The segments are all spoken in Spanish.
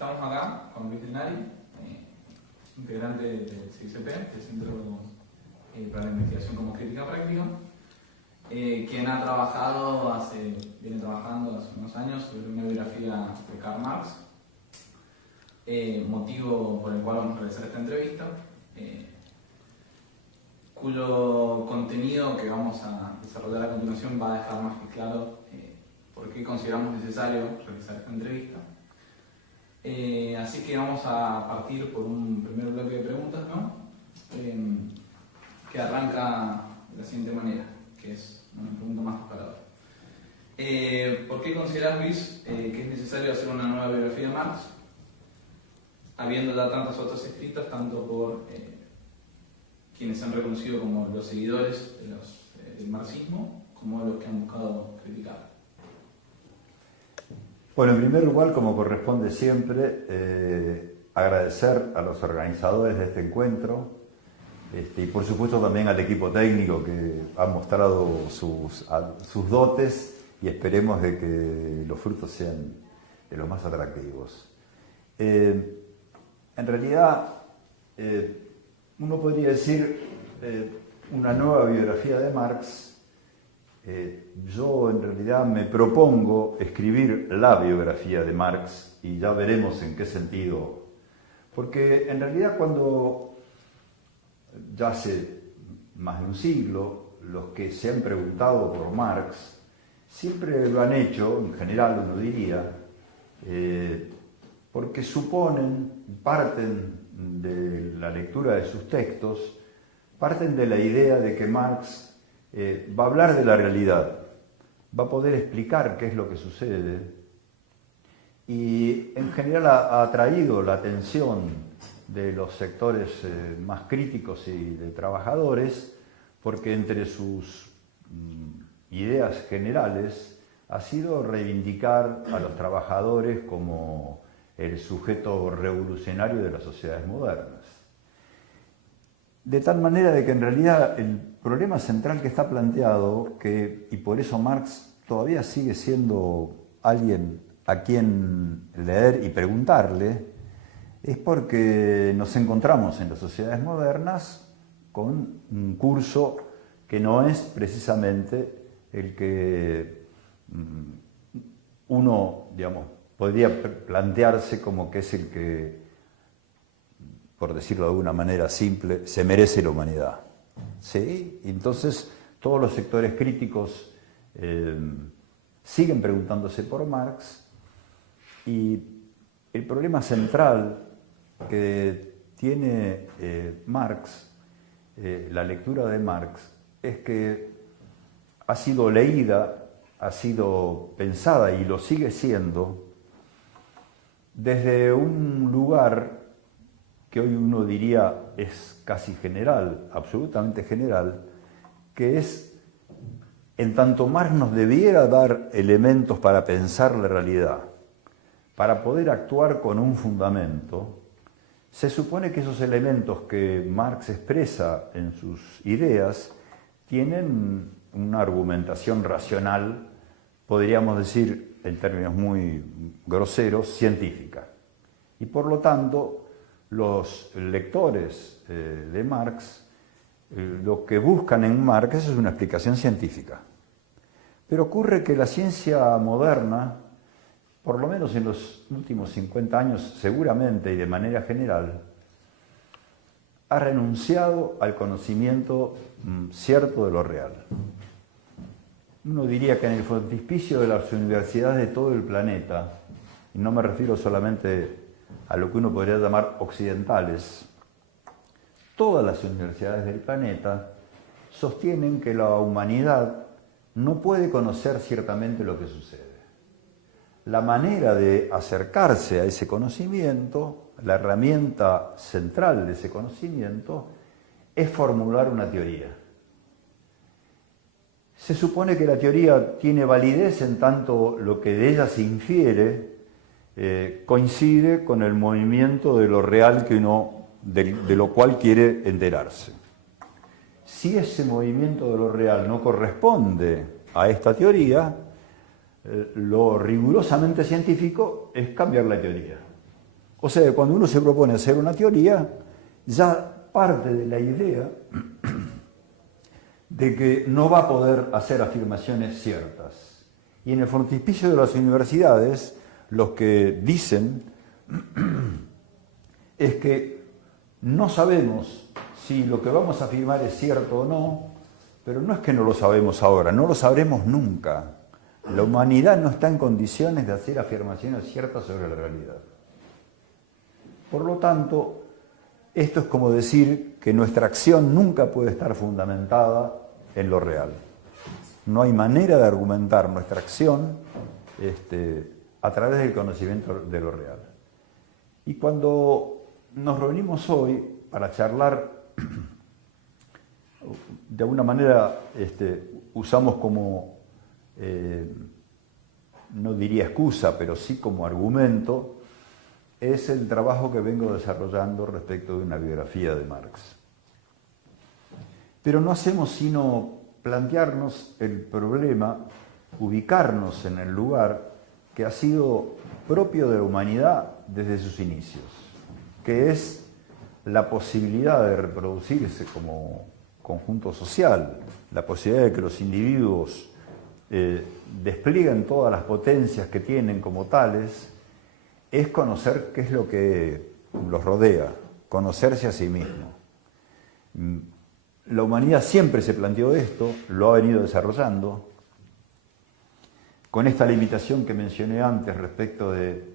Estamos acá con Luis Denari, integrante del CICP, del Centro para la Investigación como Crítica Práctica, quien ha trabajado viene trabajando hace unos años sobre una biografía de Karl Marx, motivo por el cual vamos a realizar esta entrevista, cuyo contenido que vamos a desarrollar a continuación va a dejar más que claro por qué consideramos necesario realizar esta entrevista. Así que vamos a partir por un primer bloque de preguntas, ¿no? Que arranca de la siguiente manera, que es una pregunta más disparadora. ¿Por qué consideras, Luis, que es necesario hacer una nueva biografía de Marx, habiendo ya tantas otras escritas, tanto por quienes se han reconocido como los seguidores del marxismo, como los que han buscado criticar? Bueno, en primer lugar, como corresponde siempre, agradecer a los organizadores de este encuentro y por supuesto también al equipo técnico que ha mostrado sus dotes y esperemos de que los frutos sean de los más atractivos. En realidad, uno podría decir una nueva biografía de Marx. Yo en realidad me propongo escribir la biografía de Marx y ya veremos en qué sentido, porque en realidad cuando ya hace más de un siglo los que se han preguntado por Marx siempre lo han hecho, en general uno diría, porque suponen, parten de la lectura de sus textos, parten de la idea de que Marx va a hablar de la realidad, va a poder explicar qué es lo que sucede y en general ha atraído la atención de los sectores más críticos y de trabajadores porque entre sus ideas generales ha sido reivindicar a los trabajadores como el sujeto revolucionario de las sociedades modernas. De tal manera de que en realidad el problema central que está planteado, y por eso Marx todavía sigue siendo alguien a quien leer y preguntarle, es porque nos encontramos en las sociedades modernas con un curso que no es precisamente el que uno, digamos, podría plantearse como que es el que, por decirlo de alguna manera simple, se merece la humanidad. ¿Sí? Entonces, todos los sectores críticos siguen preguntándose por Marx y el problema central que tiene Marx, la lectura de Marx, es que ha sido leída, ha sido pensada y lo sigue siendo desde un lugar que hoy uno diría es casi general, absolutamente general, que es, en tanto Marx nos debiera dar elementos para pensar la realidad, para poder actuar con un fundamento, se supone que esos elementos que Marx expresa en sus ideas tienen una argumentación racional, podríamos decir, en términos muy groseros, científica. Y por lo tanto, los lectores de Marx lo que buscan en Marx es una explicación científica. Pero ocurre que la ciencia moderna, por lo menos en los últimos 50 años seguramente y de manera general, ha renunciado al conocimiento cierto de lo real. Uno diría que en el frontispicio de las universidades de todo el planeta, y no me refiero solamente a lo que uno podría llamar occidentales, todas las universidades del planeta sostienen que la humanidad no puede conocer ciertamente lo que sucede. La manera de acercarse a ese conocimiento, la herramienta central de ese conocimiento, es formular una teoría. Se supone que la teoría tiene validez en tanto lo que de ella se infiere coincide con el movimiento de lo real que de lo cual quiere enterarse. Si ese movimiento de lo real no corresponde a esta teoría, lo rigurosamente científico es cambiar la teoría. O sea, cuando uno se propone hacer una teoría, ya parte de la idea de que no va a poder hacer afirmaciones ciertas. Y en el frontispicio de las universidades, los que dicen es que no sabemos si lo que vamos a afirmar es cierto o no, pero no es que no lo sabemos ahora, no lo sabremos nunca. La humanidad no está en condiciones de hacer afirmaciones ciertas sobre la realidad. Por lo tanto, esto es como decir que nuestra acción nunca puede estar fundamentada en lo real. No hay manera de argumentar nuestra acción a través del conocimiento de lo real. Y cuando nos reunimos hoy para charlar, de alguna manera usamos como, no diría excusa, pero sí como argumento, es el trabajo que vengo desarrollando respecto de una biografía de Marx. Pero no hacemos sino plantearnos el problema, ubicarnos en el lugar que ha sido propio de la humanidad desde sus inicios, que es la posibilidad de reproducirse como conjunto social, la posibilidad de que los individuos desplieguen todas las potencias que tienen como tales, es conocer qué es lo que los rodea, conocerse a sí mismo. La humanidad siempre se planteó esto, lo ha venido desarrollando, con esta limitación que mencioné antes respecto de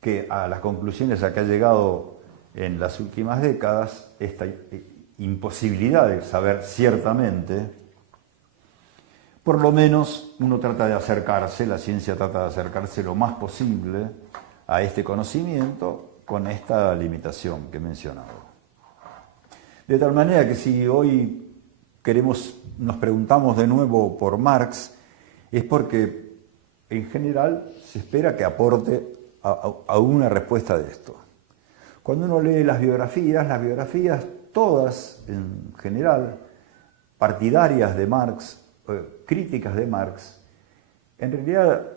que a las conclusiones a que ha llegado en las últimas décadas, esta imposibilidad de saber ciertamente, por lo menos uno trata de acercarse, la ciencia trata de acercarse lo más posible a este conocimiento con esta limitación que he mencionado. De tal manera que si hoy nos preguntamos de nuevo por Marx, es porque en general se espera que aporte a una respuesta de esto. Cuando uno lee las biografías todas en general, partidarias de Marx, críticas de Marx, en realidad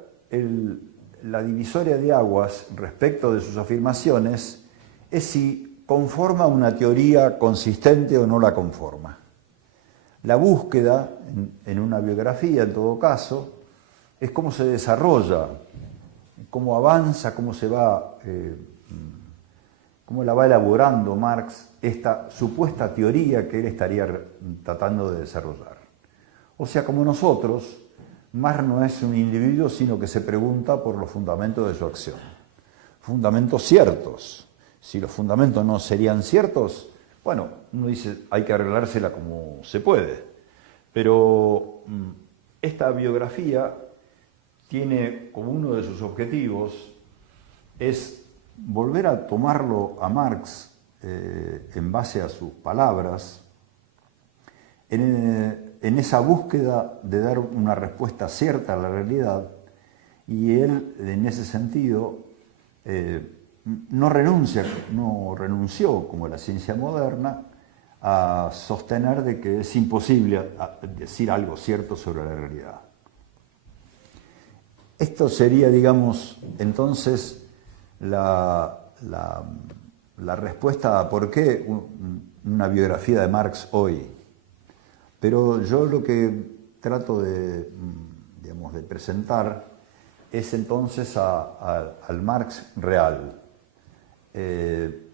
la divisoria de aguas respecto de sus afirmaciones es si conforma una teoría consistente o no la conforma. La búsqueda en una biografía, en todo caso, es cómo se desarrolla, cómo avanza, cómo la va elaborando Marx esta supuesta teoría que él estaría tratando de desarrollar. O sea, como nosotros, Marx no es un individuo, sino que se pregunta por los fundamentos de su acción. Fundamentos ciertos. Si los fundamentos no serían ciertos, bueno, uno dice, hay que arreglársela como se puede. Pero esta biografía tiene como uno de sus objetivos es volver a tomarlo a Marx en base a sus palabras, en esa búsqueda de dar una respuesta cierta a la realidad, y él en ese sentido no renunció, como la ciencia moderna, a sostener de que es imposible decir algo cierto sobre la realidad. Esto sería, digamos, entonces la respuesta a por qué una biografía de Marx hoy. Pero yo lo que trato de presentar es entonces al Marx real.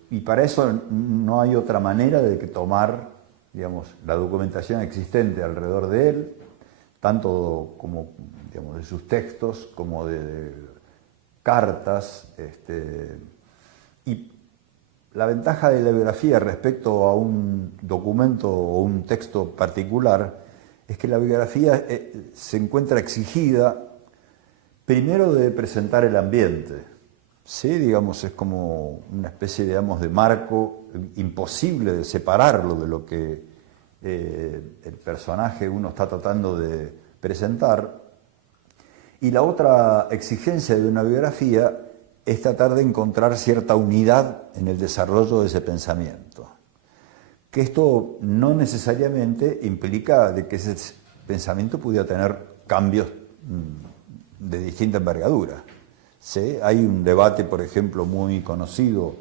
Y para eso no hay otra manera de que tomar, la documentación existente alrededor de él, tanto como, de sus textos, como de cartas, y la ventaja de la biografía respecto a un documento o un texto particular es que la biografía se encuentra exigida primero de presentar el ambiente. Sí, es como una especie, de marco imposible de separarlo de lo que el personaje uno está tratando de presentar. Y la otra exigencia de una biografía es tratar de encontrar cierta unidad en el desarrollo de ese pensamiento. Que esto no necesariamente implica de que ese pensamiento pudiera tener cambios de distinta envergadura, ¿sí? Hay un debate, por ejemplo, muy conocido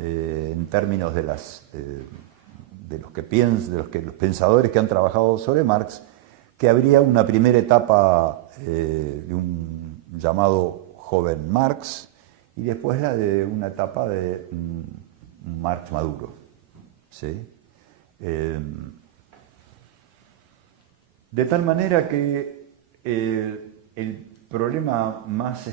en términos de los pensadores que han trabajado sobre Marx, que habría una primera etapa de un llamado joven Marx y después la de una etapa de un Marx maduro, ¿sí? De tal manera que el problema más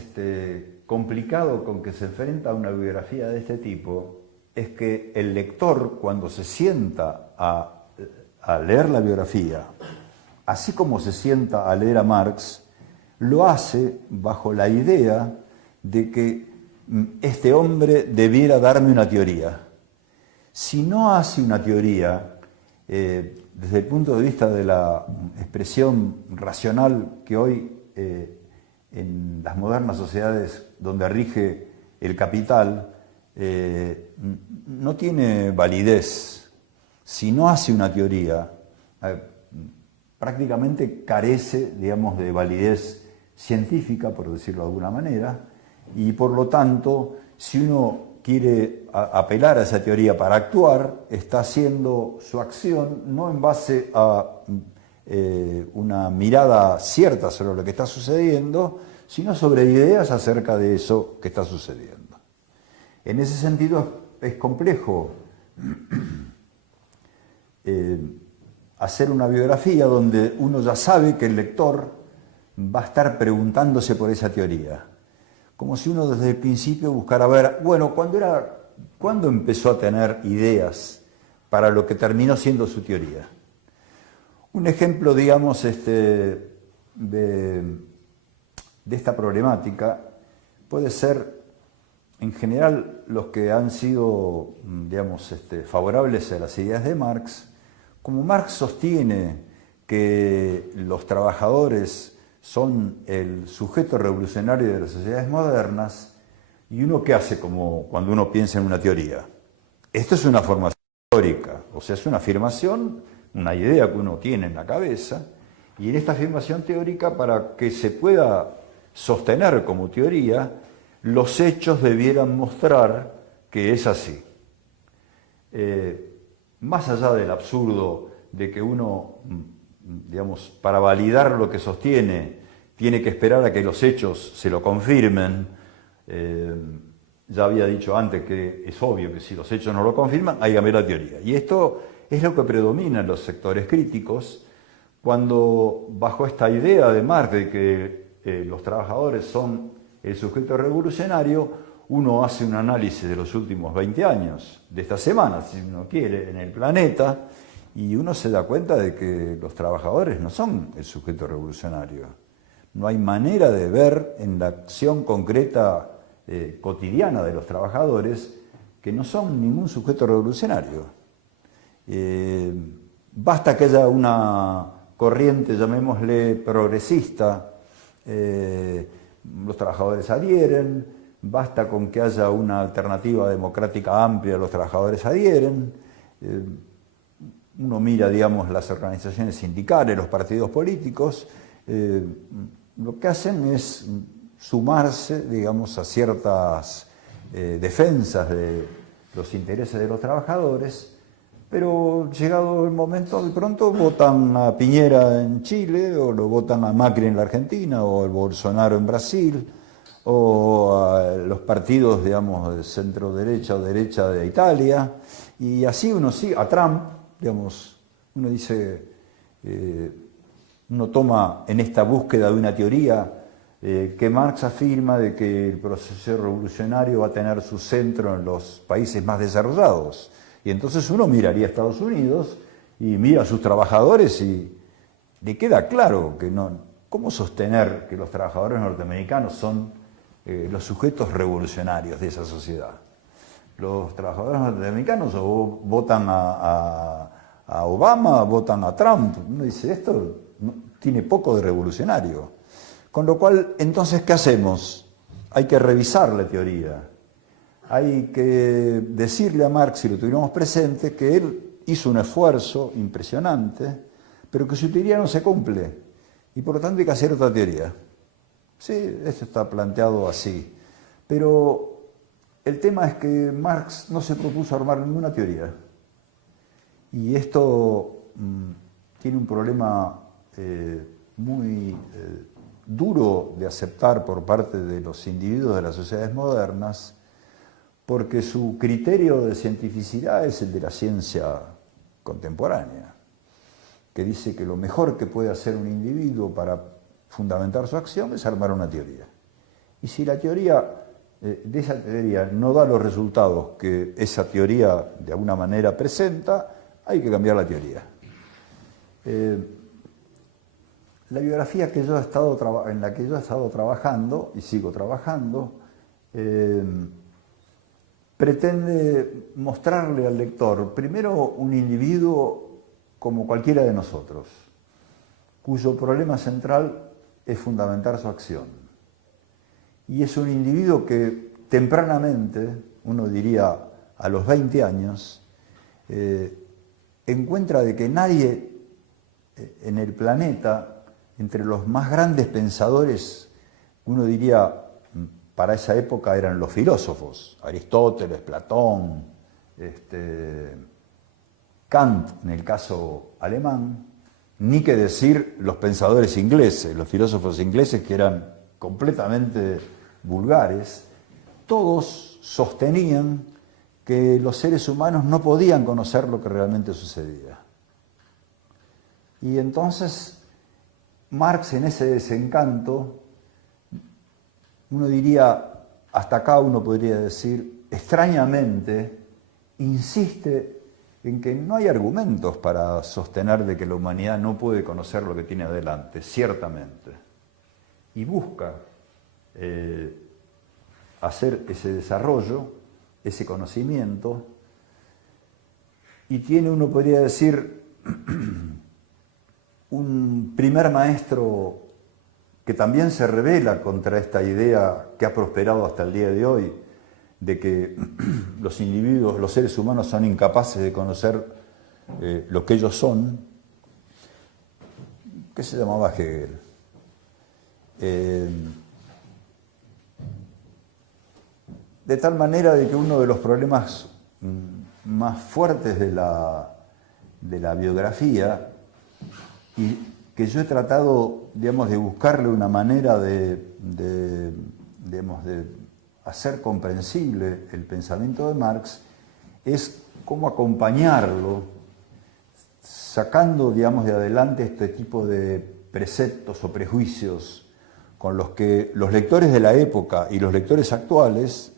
complicado con que se enfrenta una biografía de este tipo es que el lector, cuando se sienta a leer la biografía, así como se sienta a leer a Marx, lo hace bajo la idea de que este hombre debiera darme una teoría. Si no hace una teoría, desde el punto de vista de la expresión racional que hoy en las modernas sociedades donde rige el capital, no tiene validez. Si no hace una teoría, prácticamente carece, digamos, de validez científica, por decirlo de alguna manera, y por lo tanto, si uno quiere apelar a esa teoría para actuar, está haciendo su acción no en base a una mirada cierta sobre lo que está sucediendo, sino sobre ideas acerca de eso que está sucediendo. En ese sentido es complejo hacer una biografía donde uno ya sabe que el lector va a estar preguntándose por esa teoría. Como si uno desde el principio buscara ver, bueno, ¿cuándo empezó a tener ideas para lo que terminó siendo su teoría? Un ejemplo, digamos, de esta problemática puede ser, en general, los que han sido, digamos, favorables a las ideas de Marx. Como Marx sostiene que los trabajadores son el sujeto revolucionario de las sociedades modernas, ¿y uno qué hace como cuando uno piensa en una teoría? Esto es una formación teórica, o sea, es una afirmación, una idea que uno tiene en la cabeza, y en esta afirmación teórica, para que se pueda sostener como teoría, los hechos debieran mostrar que es así. Más allá del absurdo de que uno, digamos, para validar lo que sostiene, tiene que esperar a que los hechos se lo confirmen. Ya había dicho antes que es obvio que si los hechos no lo confirman, hay que cambiar la teoría. Y esto es lo que predomina en los sectores críticos, cuando bajo esta idea de Marx de que los trabajadores son el sujeto revolucionario, uno hace un análisis de los últimos 20 años, de esta semana, si uno quiere, en el planeta, y uno se da cuenta de que los trabajadores no son el sujeto revolucionario. No hay manera de ver en la acción concreta cotidiana de los trabajadores que no son ningún sujeto revolucionario. Basta que haya una corriente, llamémosle progresista, los trabajadores adhieren, basta con que haya una alternativa democrática amplia, los trabajadores adhieren. Uno mira, digamos, las organizaciones sindicales, los partidos políticos, lo que hacen es sumarse, digamos, a ciertas defensas de los intereses de los trabajadores, pero llegado el momento, de pronto votan a Piñera en Chile, o lo votan a Macri en la Argentina, o a Bolsonaro en Brasil, o a los partidos, digamos, de centro-derecha o derecha de Italia, y así uno sigue, a Trump, digamos, uno dice, uno toma en esta búsqueda de una teoría que Marx afirma de que el proceso revolucionario va a tener su centro en los países más desarrollados. Y entonces uno miraría a Estados Unidos y mira a sus trabajadores y le queda claro que no, ¿cómo sostener que los trabajadores norteamericanos son los sujetos revolucionarios de esa sociedad? Los trabajadores norteamericanos o votan a Obama, votan a Trump. Uno dice, esto tiene poco de revolucionario. Con lo cual, entonces, ¿qué hacemos? Hay que revisar la teoría. Hay que decirle a Marx, si lo tuviéramos presente, que él hizo un esfuerzo impresionante, pero que su teoría no se cumple. Y por lo tanto hay que hacer otra teoría. Sí, eso está planteado así. Pero el tema es que Marx no se propuso armar ninguna teoría. Y esto tiene un problema muy duro de aceptar por parte de los individuos de las sociedades modernas, porque su criterio de cientificidad es el de la ciencia contemporánea, que dice que lo mejor que puede hacer un individuo para fundamentar su acción es armar una teoría. Y si la teoría de esa teoría no da los resultados que esa teoría de alguna manera presenta, hay que cambiar la teoría. La biografía que yo he estado en la que yo he estado trabajando y sigo trabajando pretende mostrarle al lector primero un individuo como cualquiera de nosotros, cuyo problema central es fundamentar su acción. Y es un individuo que tempranamente, uno diría a los 20 años, encuentra de que nadie en el planeta, entre los más grandes pensadores, uno diría para esa época eran los filósofos, Aristóteles, Platón, Kant en el caso alemán, ni que decir los pensadores ingleses, los filósofos ingleses que eran completamente vulgares, todos sostenían que los seres humanos no podían conocer lo que realmente sucedía. Y entonces Marx, en ese desencanto, uno diría, hasta acá uno podría decir, extrañamente, insiste en que no hay argumentos para sostener de que la humanidad no puede conocer lo que tiene adelante, ciertamente. Y busca hacer ese desarrollo, ese conocimiento, y tiene, uno podría decir, un primer maestro que también se rebela contra esta idea que ha prosperado hasta el día de hoy, de que los individuos, los seres humanos son incapaces de conocer lo que ellos son, que se llamaba Hegel. De tal manera de que uno de los problemas más fuertes de la biografía, y que yo he tratado, digamos, de buscarle una manera de hacer comprensible el pensamiento de Marx, es cómo acompañarlo, sacando, digamos, de adelante este tipo de preceptos o prejuicios con los que los lectores de la época y los lectores actuales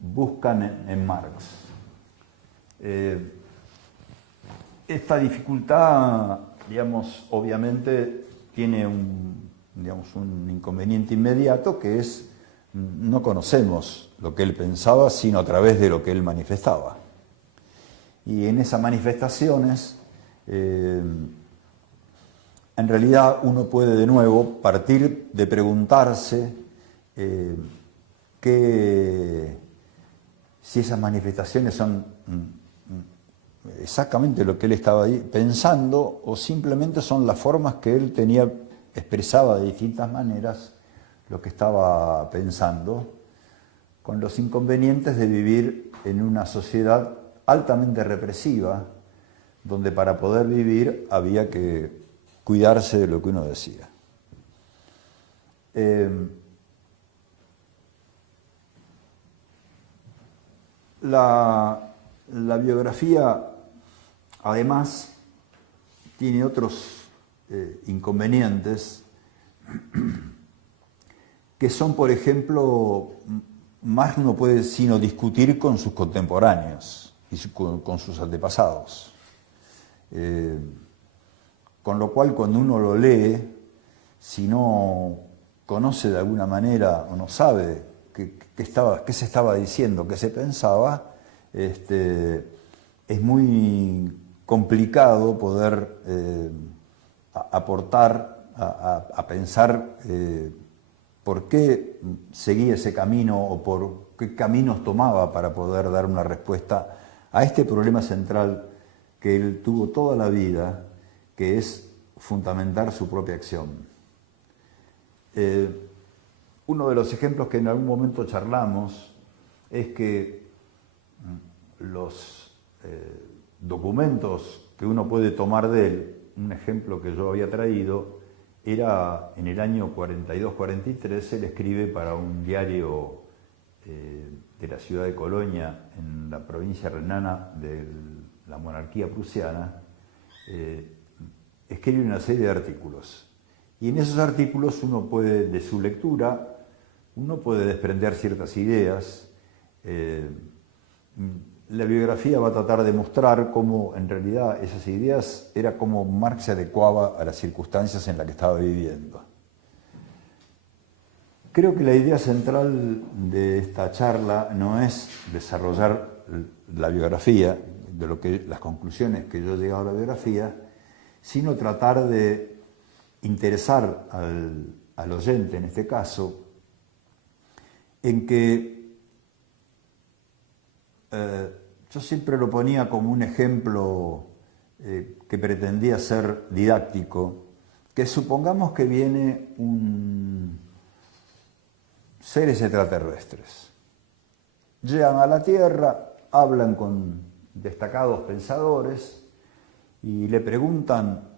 buscan en Marx. Esta dificultad, digamos, obviamente tiene un inconveniente inmediato, que es no conocemos lo que él pensaba sino a través de lo que él manifestaba. Y en esas manifestaciones, en realidad uno puede de nuevo partir de preguntarse si esas manifestaciones son exactamente lo que él estaba ahí pensando, o simplemente son las formas que él expresaba de distintas maneras lo que estaba pensando, con los inconvenientes de vivir en una sociedad altamente represiva, donde para poder vivir había que cuidarse de lo que uno decía. La biografía, además, tiene otros inconvenientes, que son, por ejemplo, Marx no puede sino discutir con sus contemporáneos y con sus antepasados. Con lo cual, cuando uno lo lee, si no conoce de alguna manera o no sabe qué se estaba diciendo, qué se pensaba, es muy complicado poder aportar a pensar por qué seguía ese camino o por qué caminos tomaba para poder dar una respuesta a este problema central que él tuvo toda la vida, que es fundamentar su propia acción. Uno de los ejemplos que en algún momento charlamos es que los documentos que uno puede tomar de él, un ejemplo que yo había traído, era en el año 42-43, él escribe para un diario de la ciudad de Colonia, en la provincia renana de la monarquía prusiana, escribe una serie de artículos. Y en esos artículos uno puede, de su lectura, uno puede desprender ciertas ideas. La biografía va a tratar de mostrar cómo en realidad esas ideas era cómo Marx se adecuaba a las circunstancias en las que estaba viviendo. Creo que la idea central de esta charla no es desarrollar la biografía, las conclusiones que yo he llegado a la biografía, sino tratar de interesar al oyente, en este caso, en que yo siempre lo ponía como un ejemplo que pretendía ser didáctico, que supongamos que viene seres extraterrestres. Llegan a la Tierra, hablan con destacados pensadores y le preguntan,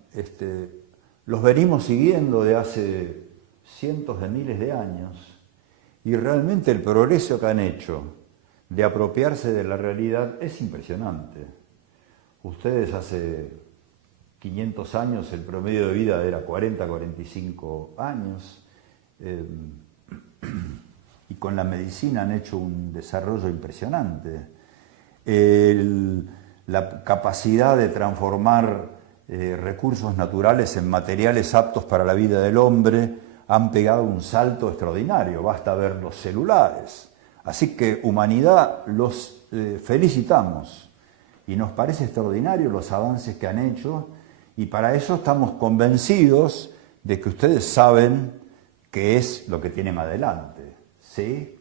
los venimos siguiendo de hace cientos de miles de años y realmente el progreso que han hecho de apropiarse de la realidad es impresionante. Ustedes hace 500 años el promedio de vida era 40-45 años y con la medicina han hecho un desarrollo impresionante. La capacidad de transformar recursos naturales en materiales aptos para la vida del hombre han pegado un salto extraordinario, basta ver los celulares. Así que humanidad, los felicitamos y nos parece extraordinario los avances que han hecho y para eso estamos convencidos de que ustedes saben qué es lo que tienen adelante, ¿sí?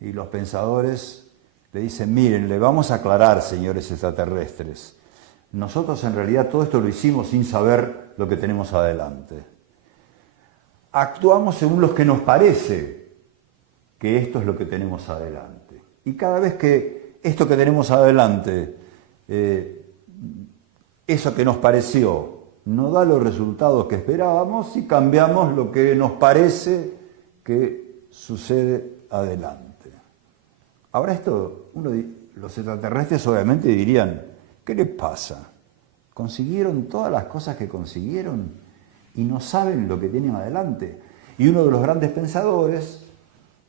Y los pensadores le dicen, miren, le vamos a aclarar, señores extraterrestres, nosotros en realidad todo esto lo hicimos sin saber lo que tenemos adelante. Actuamos según lo que nos parece que esto es lo que tenemos adelante. Y cada vez que esto que tenemos adelante, eso que nos pareció, no da los resultados que esperábamos y cambiamos lo que nos parece que sucede adelante. Ahora esto, los extraterrestres obviamente dirían, ¿qué les pasa? Consiguieron todas las cosas que consiguieron y no saben lo que tienen adelante. Y uno de los grandes pensadores,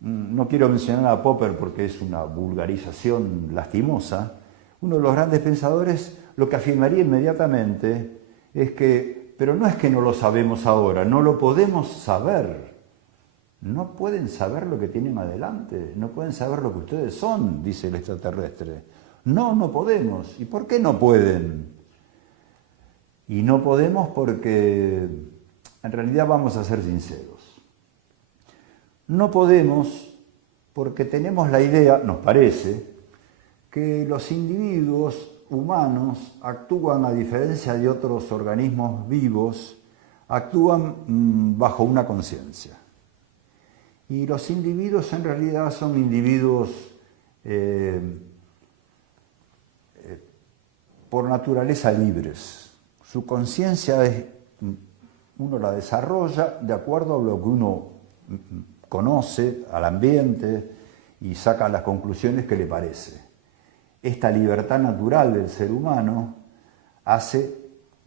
no quiero mencionar a Popper porque es una vulgarización lastimosa, uno de los grandes pensadores lo que afirmaría inmediatamente es que, pero no es que no lo sabemos ahora, no lo podemos saber. No pueden saber lo que tienen adelante, no pueden saber lo que ustedes son, dice el extraterrestre. No, no podemos. ¿Y por qué no pueden? Y no podemos porque, en realidad vamos a ser sinceros, no podemos porque tenemos la idea, nos parece, que los individuos humanos actúan, a diferencia de otros organismos vivos, actúan bajo una conciencia. Y los individuos en realidad son individuos por naturaleza libres. Su conciencia uno la desarrolla de acuerdo a lo que uno conoce, al ambiente, y saca las conclusiones que le parece. Esta libertad natural del ser humano hace,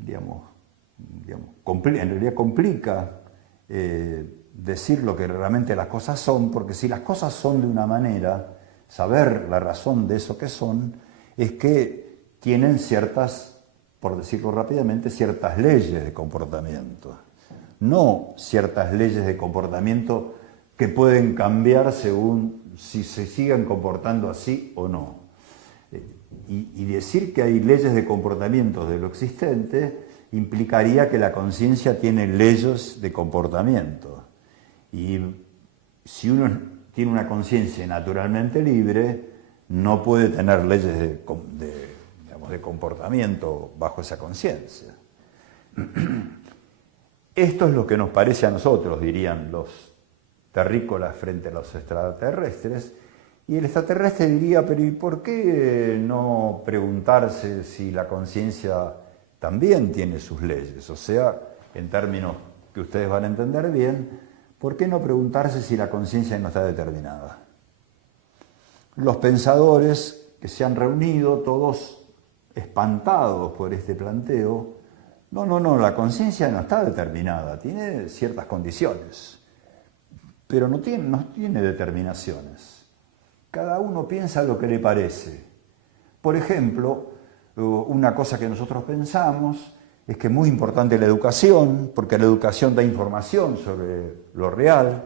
en realidad complica decir lo que realmente las cosas son, porque si las cosas son de una manera, saber la razón de eso que son, es que tienen ciertas, por decirlo rápidamente, ciertas leyes de comportamiento. No ciertas leyes de comportamiento que pueden cambiar según si se sigan comportando así o no. Y decir que hay leyes de comportamiento de lo existente implicaría que la conciencia tiene leyes de comportamiento. Y si uno tiene una conciencia naturalmente libre, no puede tener leyes de comportamiento bajo esa conciencia. Esto es lo que nos parece a nosotros, dirían los terrícolas frente a los extraterrestres, y el extraterrestre diría, pero ¿y por qué no preguntarse si la conciencia también tiene sus leyes? O sea, en términos que ustedes van a entender bien, ¿por qué no preguntarse si la conciencia no está determinada? Los pensadores que se han reunido, todos espantados por este planteo, no, la conciencia no está determinada, tiene ciertas condiciones, pero no tiene determinaciones. Cada uno piensa lo que le parece. Por ejemplo, una cosa que nosotros pensamos es que es muy importante la educación, porque la educación da información sobre lo real,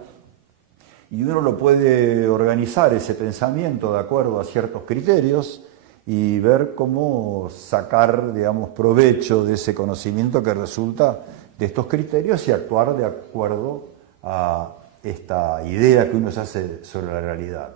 y uno lo puede organizar ese pensamiento de acuerdo a ciertos criterios y ver cómo sacar, digamos, provecho de ese conocimiento que resulta de estos criterios y actuar de acuerdo a esta idea que uno se hace sobre la realidad.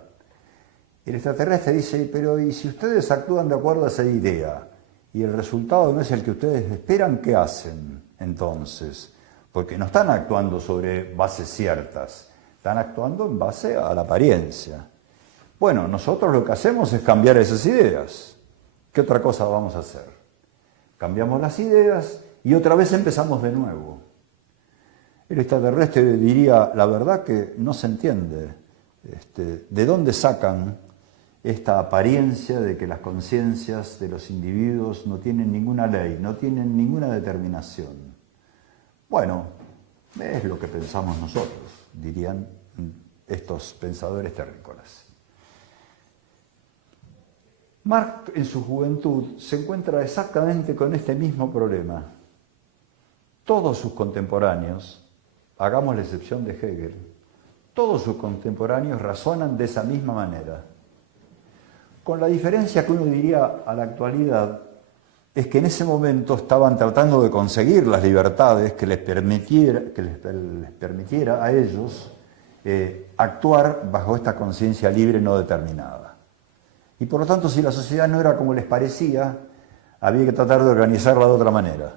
El extraterrestre dice, pero ¿y si ustedes actúan de acuerdo a esa idea y el resultado no es el que ustedes esperan, qué hacen entonces? Porque no están actuando sobre bases ciertas, están actuando en base a la apariencia. Bueno, nosotros lo que hacemos es cambiar esas ideas. ¿Qué otra cosa vamos a hacer? Cambiamos las ideas y otra vez empezamos de nuevo. El extraterrestre diría, la verdad que no se entiende. ¿De dónde sacan esta apariencia de que las conciencias de los individuos no tienen ninguna ley, no tienen ninguna determinación? Bueno, es lo que pensamos nosotros, dirían estos pensadores terrícolas. Marx en su juventud se encuentra exactamente con este mismo problema. Todos sus contemporáneos, hagamos la excepción de Hegel, todos sus contemporáneos razonan de esa misma manera. Con la diferencia que uno diría a la actualidad, es que en ese momento estaban tratando de conseguir las libertades que les permitiera a ellos actuar bajo esta conciencia libre no determinada. Y por lo tanto, si la sociedad no era como les parecía, había que tratar de organizarla de otra manera,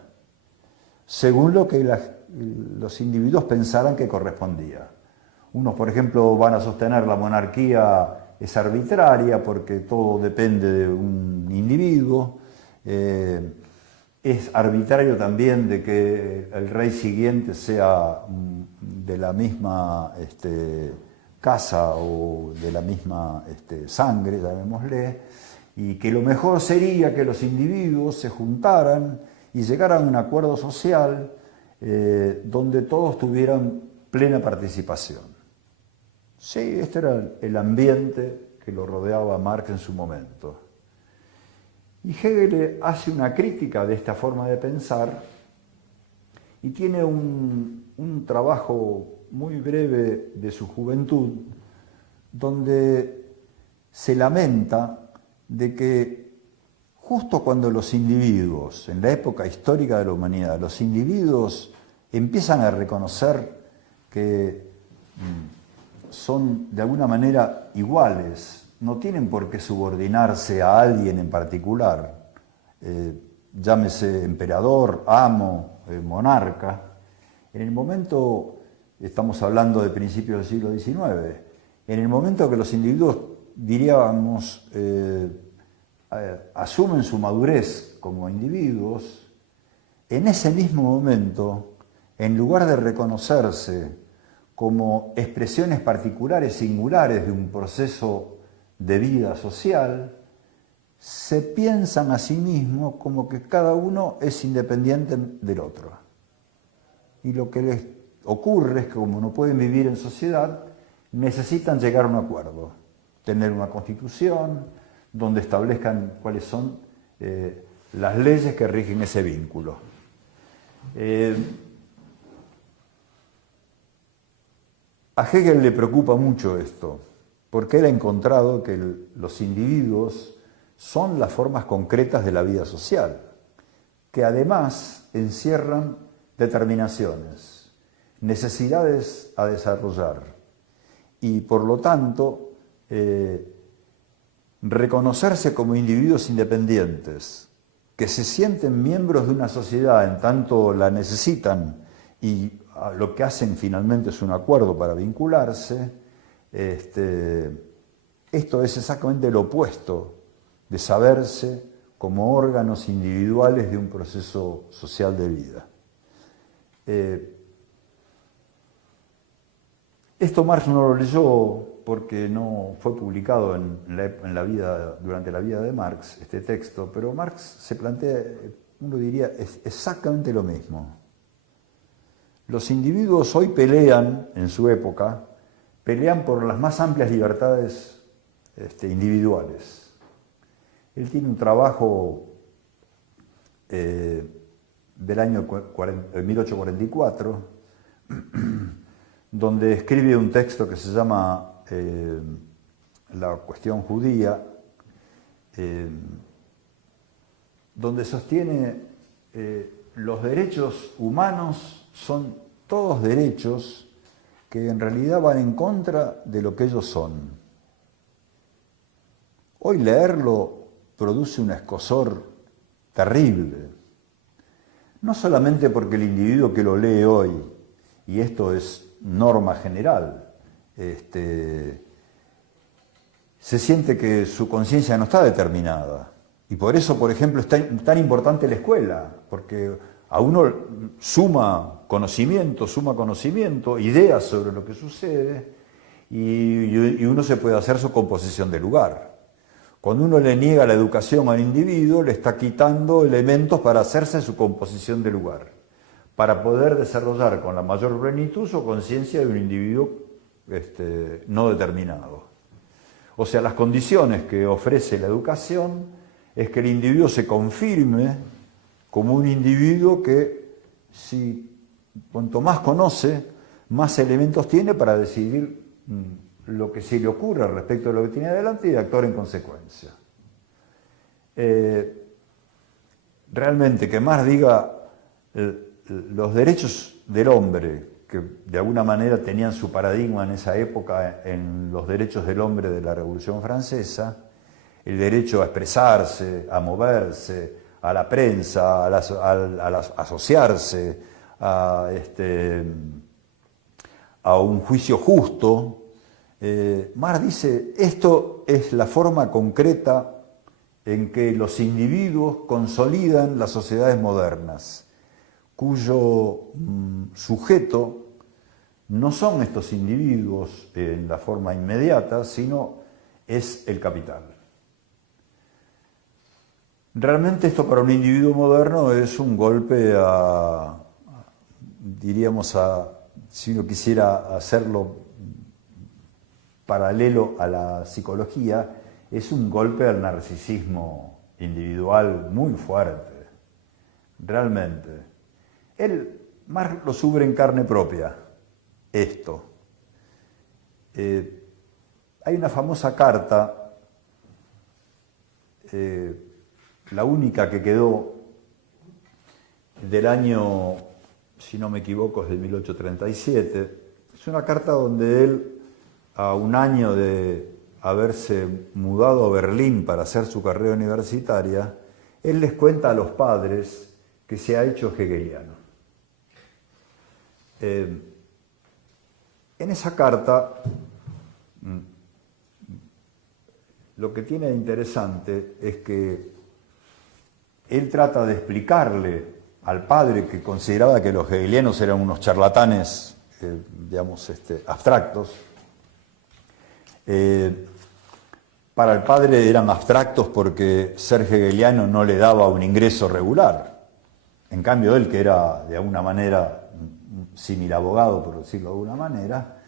según lo que los individuos pensaran que correspondía. Unos, por ejemplo, van a sostener la monarquía es arbitraria porque todo depende de un individuo. Es arbitrario también de que el rey siguiente sea de la misma casa o de la misma sangre, llamémosle, y que lo mejor sería que los individuos se juntaran y llegaran a un acuerdo social donde todos tuvieran plena participación. Sí, este era el ambiente que lo rodeaba a Marx en su momento. Y Hegel hace una crítica de esta forma de pensar y tiene un trabajo muy breve de su juventud donde se lamenta de que justo cuando los individuos, en la época histórica de la humanidad, los individuos empiezan a reconocer que son de alguna manera iguales, no tienen por qué subordinarse a alguien en particular, llámese emperador, amo, monarca. En el momento, estamos hablando de principios del siglo XIX, en el momento que los individuos, diríamos, asumen su madurez como individuos, en ese mismo momento, en lugar de reconocerse como expresiones particulares, singulares de un proceso de vida social, se piensan a sí mismos como que cada uno es independiente del otro. Y lo que les ocurre es que como no pueden vivir en sociedad, necesitan llegar a un acuerdo, tener una constitución donde establezcan cuáles son las leyes que rigen ese vínculo. A Hegel le preocupa mucho esto, porque él ha encontrado que los individuos son las formas concretas de la vida social, que además encierran determinaciones, necesidades a desarrollar, y por lo tanto reconocerse como individuos independientes, que se sienten miembros de una sociedad en tanto la necesitan y lo que hacen finalmente es un acuerdo para vincularse. Esto es exactamente lo opuesto de saberse como órganos individuales de un proceso social de vida. Esto Marx no lo leyó porque no fue publicado durante la vida de Marx, este texto, pero Marx se plantea, uno diría, es exactamente lo mismo. Los individuos hoy pelean, en su época, pelean por las más amplias libertades individuales. Él tiene un trabajo del año 1844, donde escribe un texto que se llama La cuestión judía, donde sostiene los derechos humanos son todos derechos que en realidad van en contra de lo que ellos son. Hoy leerlo produce un escozor terrible, no solamente porque el individuo que lo lee hoy, y esto es norma general, se siente que su conciencia no está determinada. Y por eso, por ejemplo, es tan importante la escuela, porque a uno suma conocimiento, ideas sobre lo que sucede, y uno se puede hacer su composición de lugar. Cuando uno le niega la educación al individuo, le está quitando elementos para hacerse su composición de lugar, para poder desarrollar con la mayor plenitud su conciencia de un individuo no determinado. O sea, las condiciones que ofrece la educación es que el individuo se confirme como un individuo que, cuanto más conoce, más elementos tiene para decidir lo que se le ocurra respecto de lo que tiene adelante y de actuar en consecuencia. Realmente que Marx diga los derechos del hombre, que de alguna manera tenían su paradigma en esa época en los derechos del hombre de la Revolución Francesa, el derecho a expresarse, a moverse, a la prensa, a asociarse, a un juicio justo. Marx dice, esto es la forma concreta en que los individuos consolidan las sociedades modernas, cuyo sujeto no son estos individuos en la forma inmediata, sino es el capital. Realmente esto para un individuo moderno es un golpe si uno quisiera hacerlo paralelo a la psicología, es un golpe al narcisismo individual muy fuerte, realmente. Marx lo sufre en carne propia, esto. Hay una famosa carta, la única que quedó del año, si no me equivoco, es de 1837. Es una carta donde él, a un año de haberse mudado a Berlín para hacer su carrera universitaria, él les cuenta a los padres que se ha hecho hegeliano. En esa carta, lo que tiene de interesante es que él trata de explicarle al padre, que consideraba que los hegelianos eran unos charlatanes, abstractos. Para el padre eran abstractos porque ser hegeliano no le daba un ingreso regular. En cambio, él, que era de alguna manera símil abogado, por decirlo de alguna manera,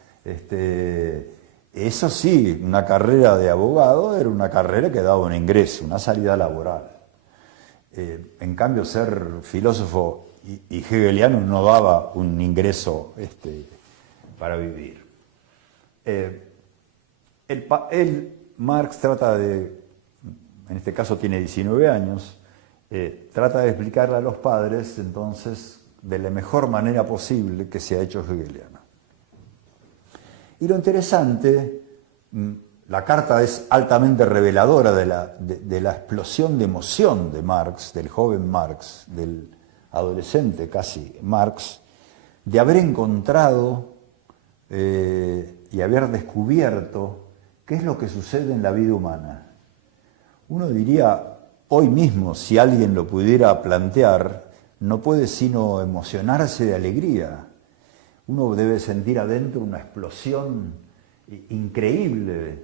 eso sí, una carrera de abogado era una carrera que daba un ingreso, una salida laboral. En cambio, ser filósofo y hegeliano no daba un ingreso para vivir. Marx trata de, en este caso tiene 19 años, trata de explicarle a los padres, entonces, de la mejor manera posible que se ha hecho hegeliano. Y lo interesante, la carta es altamente reveladora de la explosión de emoción de Marx, del joven Marx, del adolescente casi Marx, de haber encontrado y haber descubierto qué es lo que sucede en la vida humana. Uno diría, hoy mismo, si alguien lo pudiera plantear, no puede sino emocionarse de alegría. Uno debe sentir adentro una explosión increíble,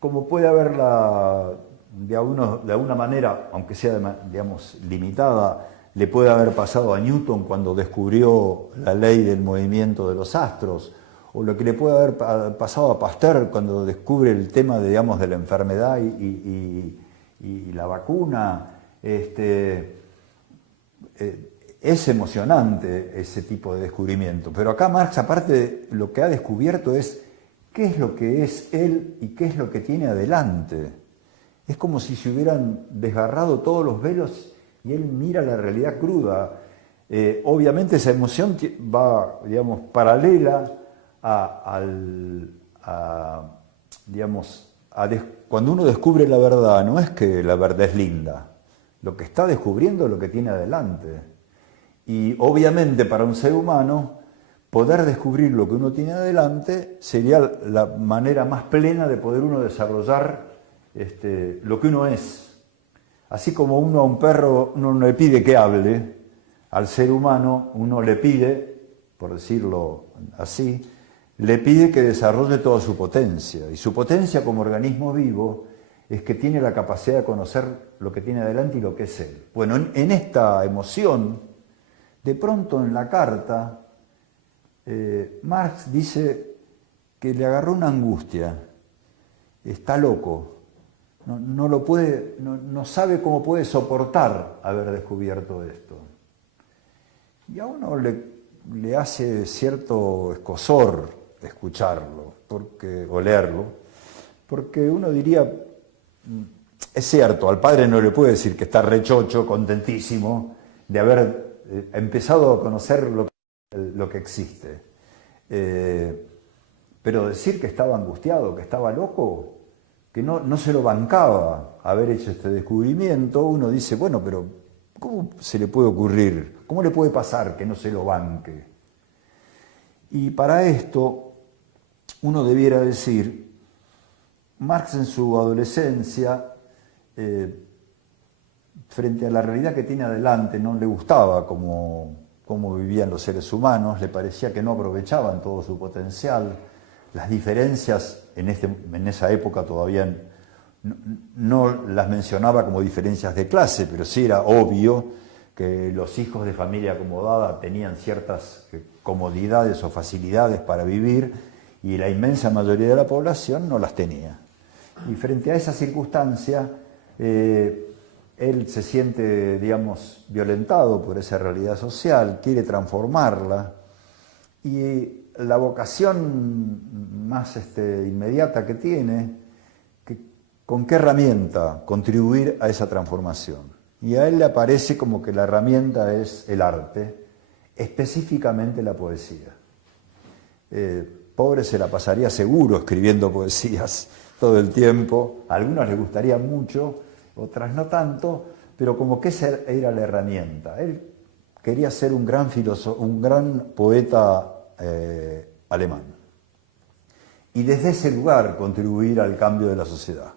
como puede haberla de alguna manera, aunque sea, digamos, limitada, le puede haber pasado a Newton cuando descubrió la ley del movimiento de los astros, o lo que le puede haber pasado a Pasteur cuando descubre el tema de, digamos, de la enfermedad y la vacuna. Es emocionante ese tipo de descubrimiento, pero acá Marx, aparte, lo que ha descubierto es qué es lo que es él y qué es lo que tiene adelante. Es como si se hubieran desgarrado todos los velos y él mira la realidad cruda. Obviamente esa emoción va, digamos, paralela cuando uno descubre la verdad. No es que la verdad es linda, lo que está descubriendo es lo que tiene adelante. Y obviamente para un ser humano poder descubrir lo que uno tiene adelante sería la manera más plena de poder uno desarrollar lo que uno es. Así como uno a un perro uno no le pide que hable, al ser humano uno le pide, por decirlo así, le pide que desarrolle toda su potencia. Y su potencia como organismo vivo es que tiene la capacidad de conocer lo que tiene adelante y lo que es él. Bueno, en esta emoción, de pronto en la carta, Marx dice que le agarró una angustia, está loco, no sabe cómo puede soportar haber descubierto esto. Y a uno le hace cierto escozor escucharlo o leerlo, porque uno diría, es cierto, al padre no le puede decir que está rechocho, contentísimo de haber empezado a conocer lo que existe. Pero decir que estaba angustiado, que estaba loco, que no se lo bancaba haber hecho este descubrimiento, uno dice, bueno, pero ¿cómo se le puede ocurrir? ¿Cómo le puede pasar que no se lo banque? Y para esto uno debiera decir, Marx en su adolescencia, frente a la realidad que tiene adelante, no le gustaba cómo vivían los seres humanos, le parecía que no aprovechaban todo su potencial. Las diferencias en esa época todavía no las mencionaba como diferencias de clase, pero sí era obvio que los hijos de familia acomodada tenían ciertas comodidades o facilidades para vivir y la inmensa mayoría de la población no las tenía. Y frente a esa circunstancia, él se siente, digamos, violentado por esa realidad social, quiere transformarla, y la vocación más inmediata que tiene, ¿con qué herramienta contribuir a esa transformación? Y a él le aparece como que la herramienta es el arte, específicamente la poesía. Pobre se la pasaría seguro escribiendo poesías todo el tiempo, a algunos les gustaría mucho, otras no tanto, pero como que esa era la herramienta. Él quería ser un gran filósofo, un gran poeta alemán. Y desde ese lugar contribuir al cambio de la sociedad.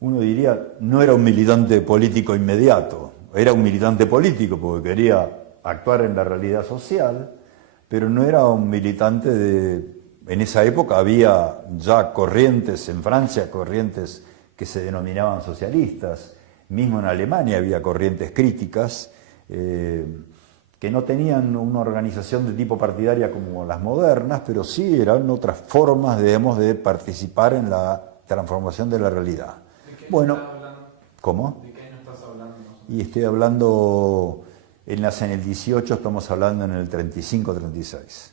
Uno diría, no era un militante político inmediato, era un militante político porque quería actuar en la realidad social, pero no era un militante en esa época había ya corrientes en Francia, corrientes que se denominaban socialistas, mismo en Alemania había corrientes críticas que no tenían una organización de tipo partidaria como las modernas, pero sí eran otras formas, digamos, de participar en la transformación de la realidad. ¿De qué bueno, estás hablando? ¿Cómo? ¿De qué año estás hablando? Y estoy hablando, en el 18, estamos hablando en el 35-36.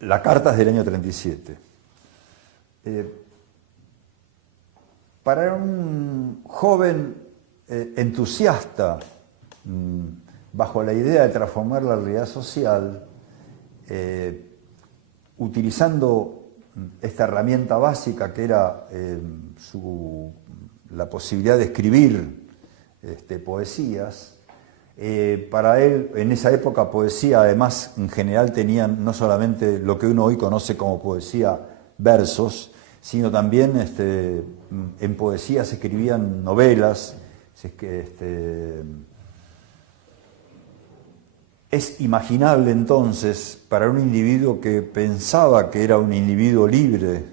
La carta es del año 37. Para un joven entusiasta, bajo la idea de transformar la realidad social, utilizando esta herramienta básica que era la posibilidad de escribir poesías, Para él, en esa época, poesía, además, en general tenían no solamente lo que uno hoy conoce como poesía, versos, sino también en poesía se escribían novelas. Es imaginable entonces para un individuo que pensaba que era un individuo libre,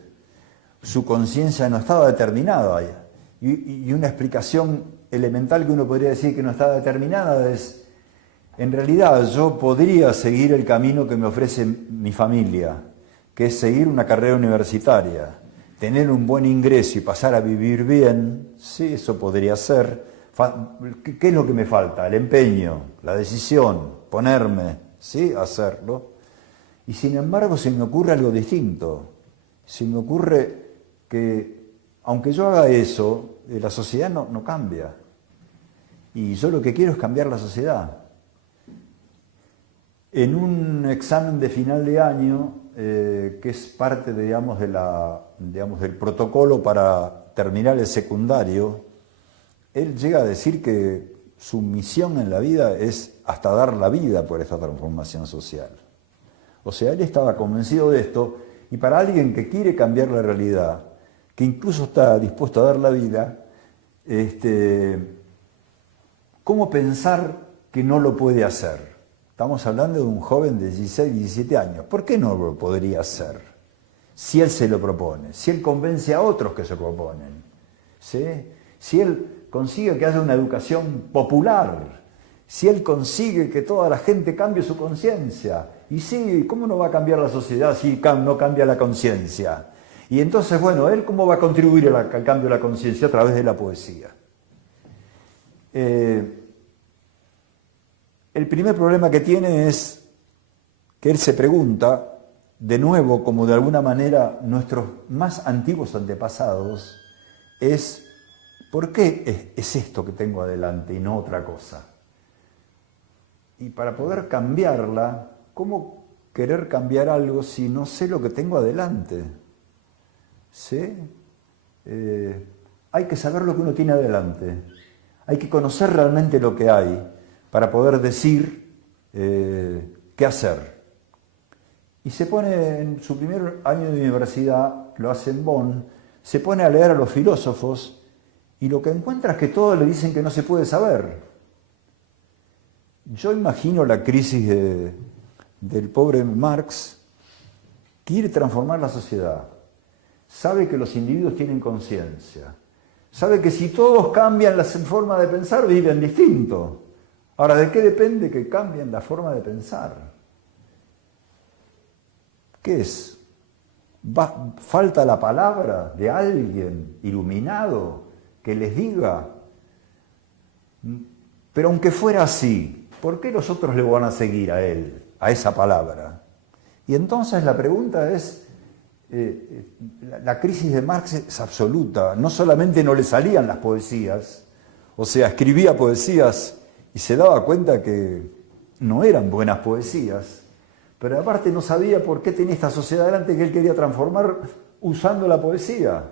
su conciencia no estaba determinada. Y una explicación elemental que uno podría decir que no estaba determinada es, en realidad yo podría seguir el camino que me ofrece mi familia, que es seguir una carrera universitaria, tener un buen ingreso y pasar a vivir bien. Sí, eso podría ser. ¿Qué es lo que me falta? El empeño, la decisión, ponerme, ¿sí? Hacerlo. Y sin embargo se me ocurre algo distinto. Se me ocurre que, aunque yo haga eso, la sociedad no cambia. Y yo lo que quiero es cambiar la sociedad. En un examen de final de año, que es parte, digamos, del protocolo para terminar el secundario, él llega a decir que su misión en la vida es hasta dar la vida por esta transformación social. O sea, él estaba convencido de esto, y para alguien que quiere cambiar la realidad, que incluso está dispuesto a dar la vida, ¿cómo pensar que no lo puede hacer? Estamos hablando de un joven de 16, 17 años. ¿Por qué no lo podría hacer? Si él se lo propone, si él convence a otros que se proponen, ¿sí? Si él consigue que haya una educación popular, si él consigue que toda la gente cambie su conciencia. Y sí, ¿cómo no va a cambiar la sociedad si no cambia la conciencia? Y entonces, bueno, ¿él cómo va a contribuir al cambio de la conciencia? A través de la poesía. El primer problema que tiene es que él se pregunta, de nuevo, como de alguna manera nuestros más antiguos antepasados, es ¿por qué es esto que tengo adelante y no otra cosa? Y para poder cambiarla, ¿cómo querer cambiar algo si no sé lo que tengo adelante? ¿Sí? Hay que saber lo que uno tiene adelante. Hay que conocer realmente lo que hay para poder decir qué hacer. Y se pone en su primer año de universidad, lo hace en Bonn, se pone a leer a los filósofos y lo que encuentra es que todos le dicen que no se puede saber. Yo imagino la crisis del pobre Marx. Quiere transformar la sociedad. Sabe que los individuos tienen conciencia. Sabe que si todos cambian la forma de pensar, viven distinto. Ahora, ¿de qué depende que cambien la forma de pensar? ¿Qué es? ¿Falta la palabra de alguien iluminado que les diga? Pero aunque fuera así, ¿por qué los otros le van a seguir a él, a esa palabra? Y entonces la pregunta es, la crisis de Marx es absoluta. No solamente no le salían las poesías, o sea, escribía poesías y se daba cuenta que no eran buenas poesías, pero aparte no sabía por qué tenía esta sociedad delante que él quería transformar usando la poesía.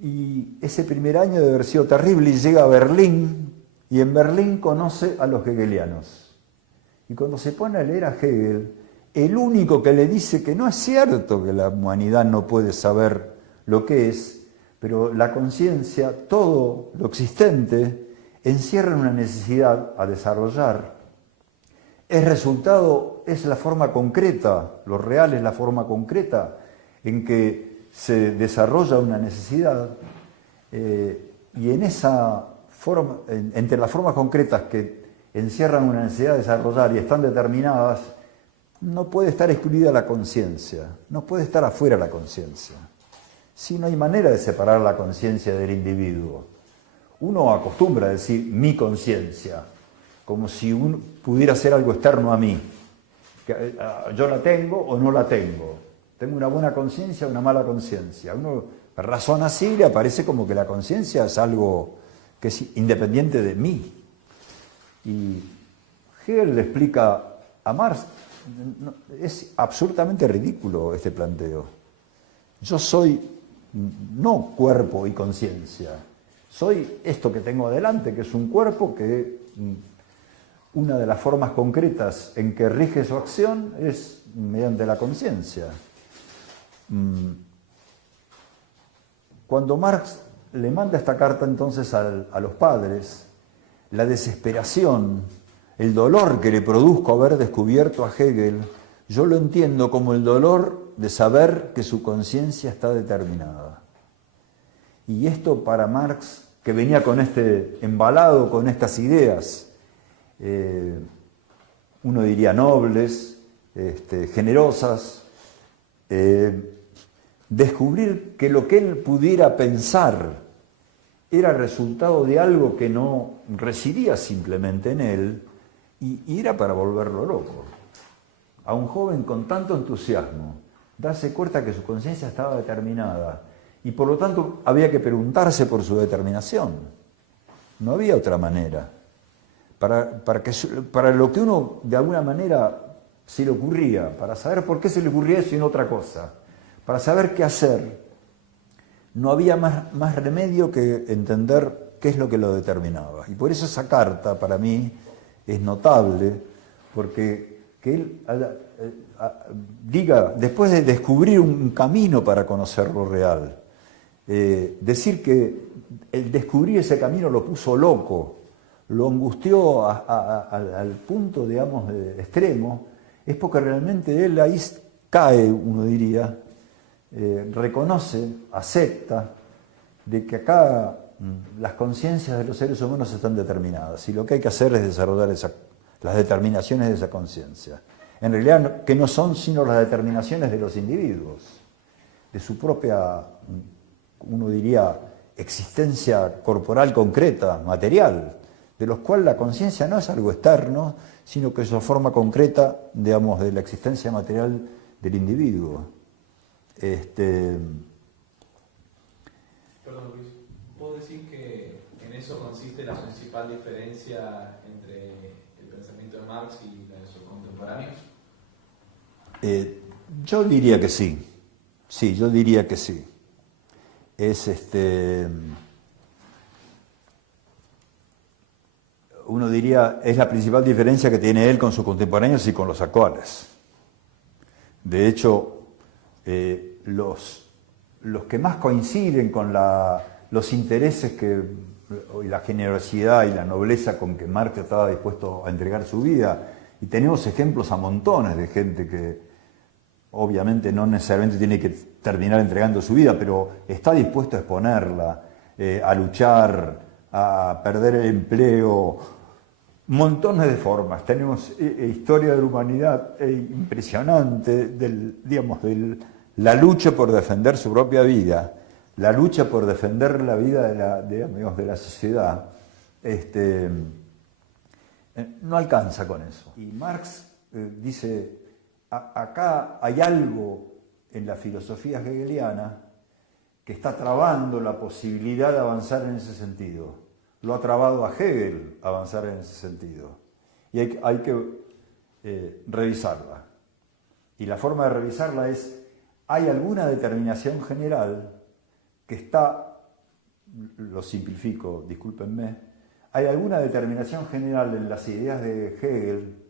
Y ese primer año debe haber sido terrible y llega a Berlín, y en Berlín conoce a los hegelianos. Y cuando se pone a leer a Hegel, el único que le dice que no es cierto que la humanidad no puede saber lo que es, pero la conciencia, todo lo existente, encierra una necesidad a desarrollar. Es la forma concreta, lo real es la forma concreta en que se desarrolla una necesidad, y en esa forma, entre las formas concretas que encierran una necesidad de desarrollar y están determinadas, no puede estar excluida la conciencia, no puede estar afuera la conciencia. Si no hay manera de separar la conciencia del individuo. Uno acostumbra a decir mi conciencia, como si uno pudiera ser algo externo a mí. Yo la tengo o no la tengo. Tengo una buena conciencia o una mala conciencia. Uno razona así y le aparece como que la conciencia es algo que es independiente de mí. Y Hegel le explica a Marx, es absolutamente ridículo este planteo. Yo soy no cuerpo y conciencia, soy esto que tengo adelante, que es un cuerpo que una de las formas concretas en que rige su acción es mediante la conciencia. Cuando Marx le manda esta carta entonces a los padres, la desesperación, el dolor que le produjo haber descubierto a Hegel, yo lo entiendo como el dolor de saber que su conciencia está determinada. Y esto para Marx, que venía con embalado con estas ideas, uno diría nobles, generosas, descubrir que lo que él pudiera pensar era resultado de algo que no residía simplemente en él, y era para volverlo loco. A un joven con tanto entusiasmo, darse cuenta que su conciencia estaba determinada, y por lo tanto había que preguntarse por su determinación. No había otra manera. Para lo que uno de alguna manera se le ocurría, para saber por qué se le ocurría eso y no otra cosa, para saber qué hacer, no había más remedio que entender qué es lo que lo determinaba. Y por eso esa carta para mí es notable, porque que él diga, después de descubrir un camino para conocer lo real, decir que el descubrir ese camino lo puso loco, lo angustió al punto, digamos, de extremo, es porque realmente él ahí cae, uno diría, reconoce, acepta de que acá las conciencias de los seres humanos están determinadas y lo que hay que hacer es desarrollar las determinaciones de esa conciencia. En realidad que no son sino las determinaciones de los individuos, de su propia, uno diría, existencia corporal concreta, material, de los cuales la conciencia no es algo externo, sino que es una forma concreta, digamos, de la existencia material del individuo. Perdón, Luis, ¿puedo decir que en eso consiste la principal diferencia entre el pensamiento de Marx y la de sus contemporáneos? Yo diría que sí. Sí, yo diría que sí. Uno diría, es la principal diferencia que tiene él con sus contemporáneos y con los actuales. De hecho, los que más coinciden con los intereses y la generosidad y la nobleza con que Marx estaba dispuesto a entregar su vida, y tenemos ejemplos a montones de gente que obviamente no necesariamente tiene que terminar entregando su vida, pero está dispuesto a exponerla, a luchar, a perder el empleo, montones de formas. Tenemos historia de la humanidad impresionante, de la lucha por defender su propia vida, la lucha por defender la vida de la sociedad. No alcanza con eso. Y Marx dice, acá hay algo en la filosofía hegeliana que está trabando la posibilidad de avanzar en ese sentido. Lo ha trabado a Hegel avanzar en ese sentido. Y hay que revisarla. Y la forma de revisarla es, hay alguna determinación general que está, lo simplifico, discúlpenme, hay alguna determinación general en las ideas de Hegel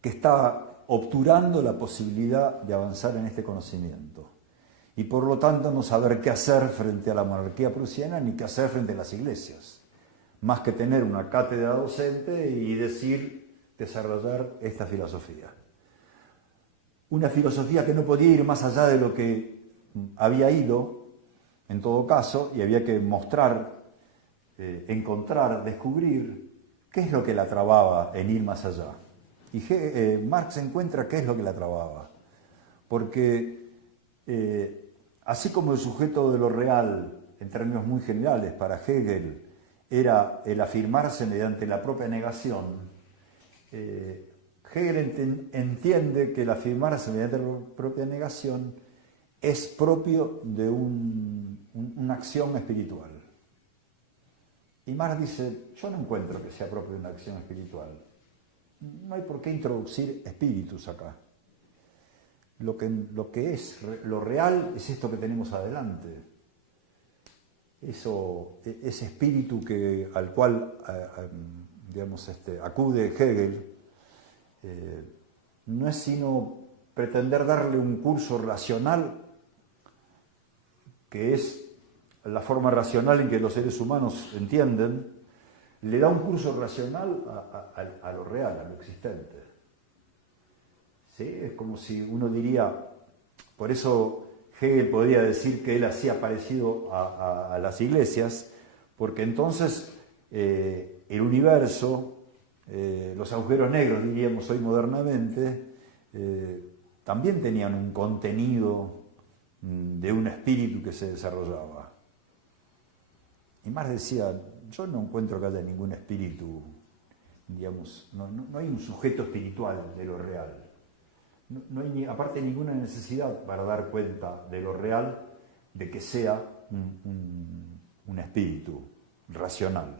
que está obturando la posibilidad de avanzar en este conocimiento. Y por lo tanto no saber qué hacer frente a la monarquía prusiana ni qué hacer frente a las iglesias. Más que tener una cátedra docente y desarrollar esta filosofía. Una filosofía que no podía ir más allá de lo que había ido, en todo caso, y había que mostrar, encontrar, descubrir qué es lo que la trababa en ir más allá. Y Marx encuentra qué es lo que la trababa. Porque así como el sujeto de lo real, en términos muy generales, para Hegel, era el afirmarse mediante la propia negación, Hegel entiende que el afirmarse mediante la propia negación es propio de una acción espiritual. Y Marx dice, yo no encuentro que sea propio de una acción espiritual. No hay por qué introducir espíritus acá. Lo que es lo real es esto que tenemos adelante. Ese espíritu al cual acude Hegel, no es sino pretender darle un curso racional, que es la forma racional en que los seres humanos entienden, le da un curso racional a lo real, a lo existente. ¿Sí? Es como si uno diría, por eso Hegel podría decir que él hacía parecido a las iglesias, porque entonces el universo, los agujeros negros, diríamos hoy modernamente, también tenían un contenido de un espíritu que se desarrollaba. Y Marx decía, yo no encuentro que haya ningún espíritu, digamos, no hay un sujeto espiritual de lo real. No hay aparte ninguna necesidad para dar cuenta de lo real, de que sea un espíritu racional,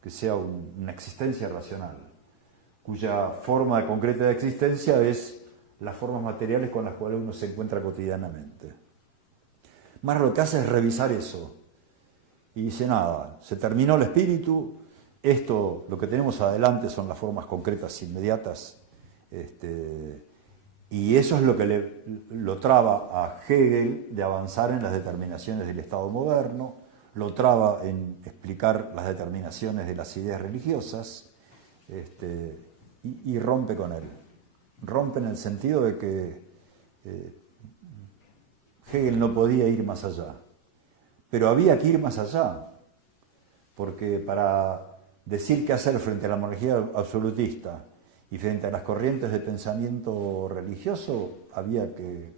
que sea una existencia racional, cuya forma concreta de existencia es las formas materiales con las cuales uno se encuentra cotidianamente. Marx lo que hace es revisar eso y dice, nada, se terminó el espíritu, esto, lo que tenemos adelante son las formas concretas inmediatas, y eso es lo que lo traba a Hegel de avanzar en las determinaciones del Estado moderno, lo traba en explicar las determinaciones de las ideas religiosas, y rompe con él. Rompe en el sentido de que Hegel no podía ir más allá, pero había que ir más allá, porque para decir qué hacer frente a la monarquía absolutista y frente a las corrientes de pensamiento religioso había que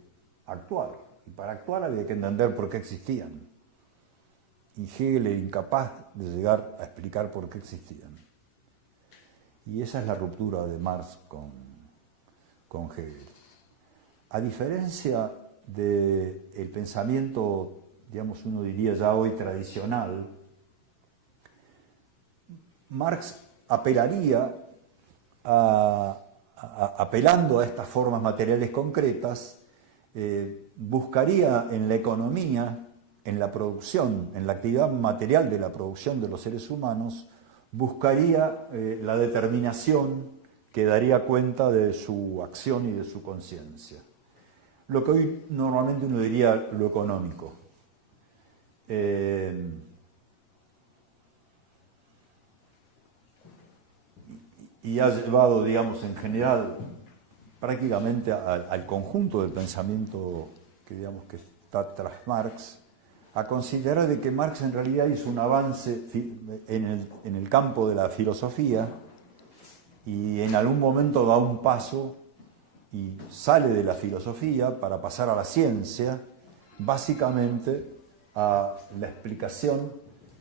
actuar, y para actuar había que entender por qué existían, y Hegel era incapaz de llegar a explicar por qué existían. Y esa es la ruptura de Marx con Hegel. A diferencia del pensamiento, digamos, uno diría ya hoy tradicional, Marx apelaría apelando a estas formas materiales concretas, buscaría en la economía, en la producción, en la actividad material de la producción de los seres humanos, buscaría la determinación que daría cuenta de su acción y de su conciencia. Lo que hoy normalmente uno diría lo económico. Y ha llevado, digamos, en general, prácticamente al conjunto del pensamiento que, digamos, que está tras Marx, a considerar de que Marx en realidad hizo un avance en el campo de la filosofía y en algún momento da un paso y sale de la filosofía para pasar a la ciencia, básicamente a la explicación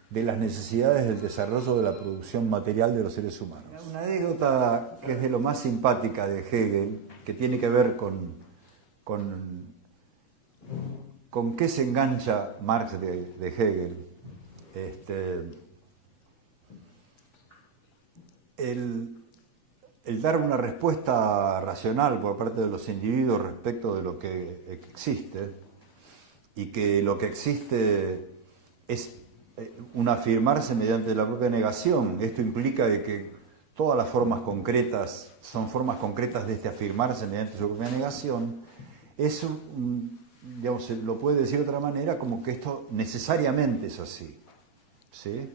de las necesidades del desarrollo de la producción material de los seres humanos. Una anécdota que es de lo más simpática de Hegel, que tiene que ver con qué se engancha Marx de Hegel. El dar una respuesta racional por parte de los individuos respecto de lo que existe, y que lo que existe es un afirmarse mediante la propia negación. Esto implica de que todas las formas concretas son formas concretas de afirmarse mediante su propia negación. Es digamos, lo puede decir de otra manera, como que esto necesariamente es así, ¿sí?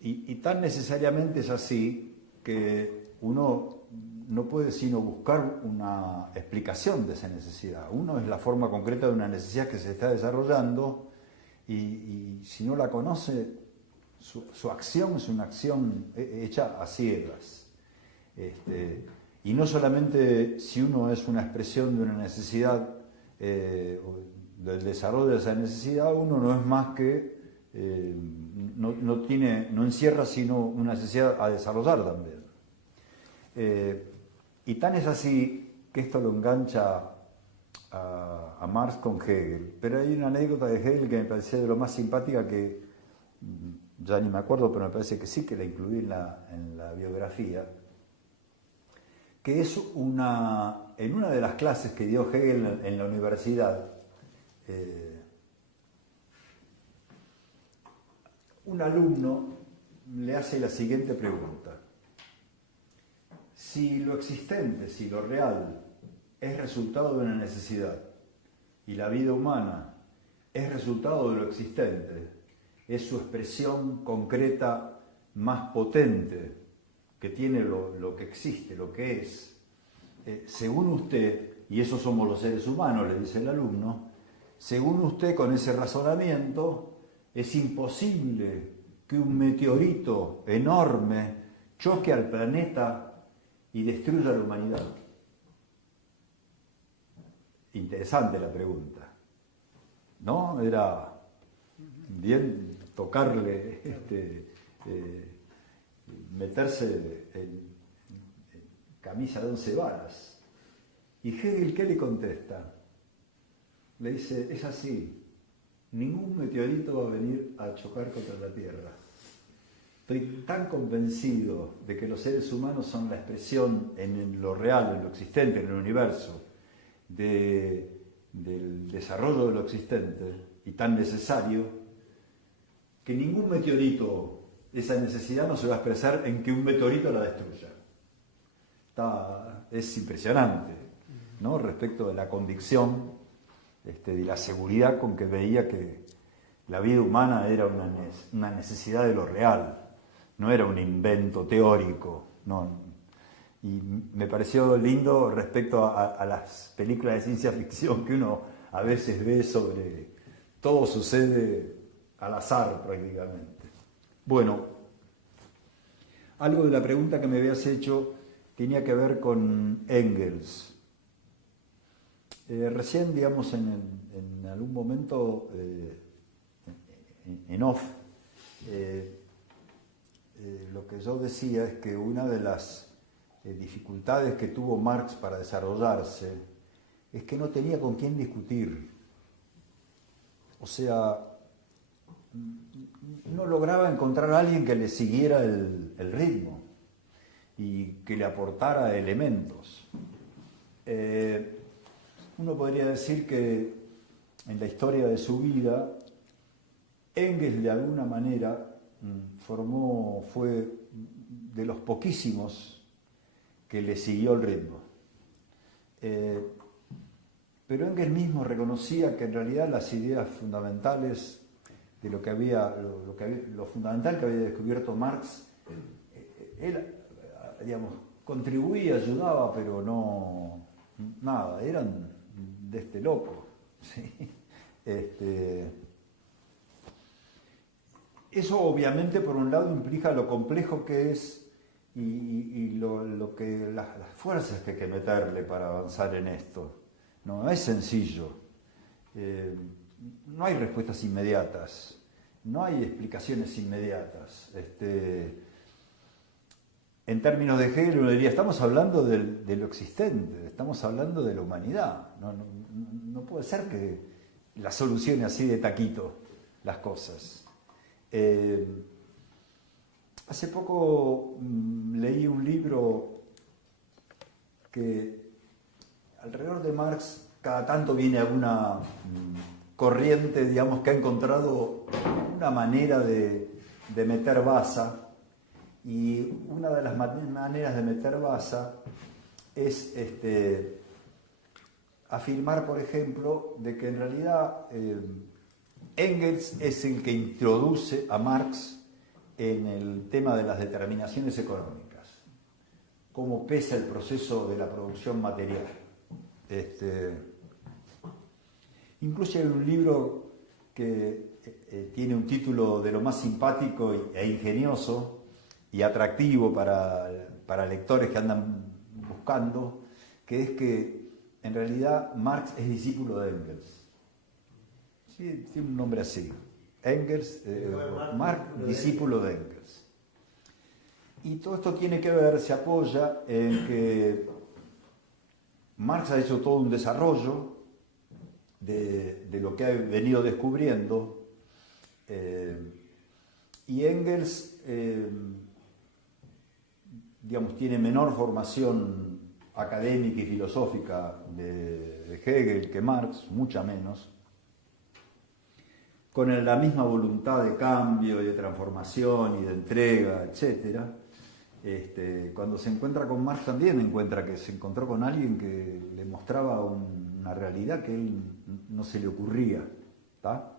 Y tan necesariamente es así que uno no puede sino buscar una explicación de esa necesidad. Uno es la forma concreta de una necesidad que se está desarrollando y si no la conoce, su acción es una acción hecha a ciegas. Y no solamente si uno es una expresión de una necesidad, del desarrollo de esa necesidad, uno no es más que, no encierra sino una necesidad a desarrollar también. Y tan es así que esto lo engancha a Marx con Hegel. Pero hay una anécdota de Hegel que me parecía de lo más simpática, que ya ni me acuerdo, pero me parece que sí que la incluí en la biografía, que es en una de las clases que dio Hegel en la universidad, un alumno le hace la siguiente pregunta. Si lo existente, si lo real es resultado de una necesidad y la vida humana es resultado de lo existente, es su expresión concreta más potente que tiene lo que existe, lo que es, según usted, y eso somos los seres humanos, le dice el alumno, según usted con ese razonamiento es imposible que un meteorito enorme choque al planeta y destruya a la humanidad. Interesante la pregunta, ¿no? Era bien tocarle, meterse en camisa de 11 varas. ¿Y Hegel qué le contesta? Le dice, es así, ningún meteorito va a venir a chocar contra la Tierra. Estoy tan convencido de que los seres humanos son la expresión en lo real, en lo existente, en el universo, del desarrollo de lo existente, y tan necesario, que ningún meteorito, esa necesidad no se va a expresar en que un meteorito la destruya. Es impresionante, ¿no? Respecto de la convicción, de la seguridad con que veía que la vida humana era una necesidad de lo real, no era un invento teórico, no. Y me pareció lindo respecto a las películas de ciencia ficción que uno a veces ve sobre todo sucede al azar prácticamente. Bueno, algo de la pregunta que me habías hecho tenía que ver con Engels. Recién, digamos, en algún momento, en off, lo que yo decía es que una de las dificultades que tuvo Marx para desarrollarse es que no tenía con quién discutir. O sea, no lograba encontrar a alguien que le siguiera el ritmo y que le aportara elementos. Uno podría decir que en la historia de su vida, Engels de alguna manera fue de los poquísimos que le siguió el ritmo. Pero Engels mismo reconocía que en realidad las ideas fundamentales de lo fundamental que había descubierto Marx, él, digamos, contribuía, ayudaba, pero no, nada, eran de este loco. ¿Sí? Eso obviamente por un lado implica lo complejo que es y las fuerzas que hay que meterle para avanzar en esto. No es sencillo. No hay respuestas inmediatas, no hay explicaciones inmediatas. En términos de Hegel uno diría, estamos hablando de lo existente, estamos hablando de la humanidad. No puede ser que la solucione así de taquito las cosas. Hace poco leí un libro que alrededor de Marx cada tanto viene alguna corriente, digamos, que ha encontrado una manera de meter baza, y una de las maneras de meter baza es afirmar, por ejemplo, de que en realidad Engels es el que introduce a Marx en el tema de las determinaciones económicas, cómo pesa el proceso de la producción material. Incluso hay un libro que tiene un título de lo más simpático e ingenioso y atractivo para lectores que andan buscando, que es que en realidad Marx es discípulo de Engels. Sí, tiene un nombre así. Engels, Marx, discípulo de Engels. Y todo esto tiene que ver, se apoya en que Marx ha hecho todo un desarrollo de lo que ha venido descubriendo, y Engels, digamos, tiene menor formación académica y filosófica de Hegel que Marx, mucha menos, con la misma voluntad de cambio y de transformación y de entrega, etc. Cuando se encuentra con Marx también encuentra que se encontró con alguien que le mostraba una realidad que a él no se le ocurría, ¿tá?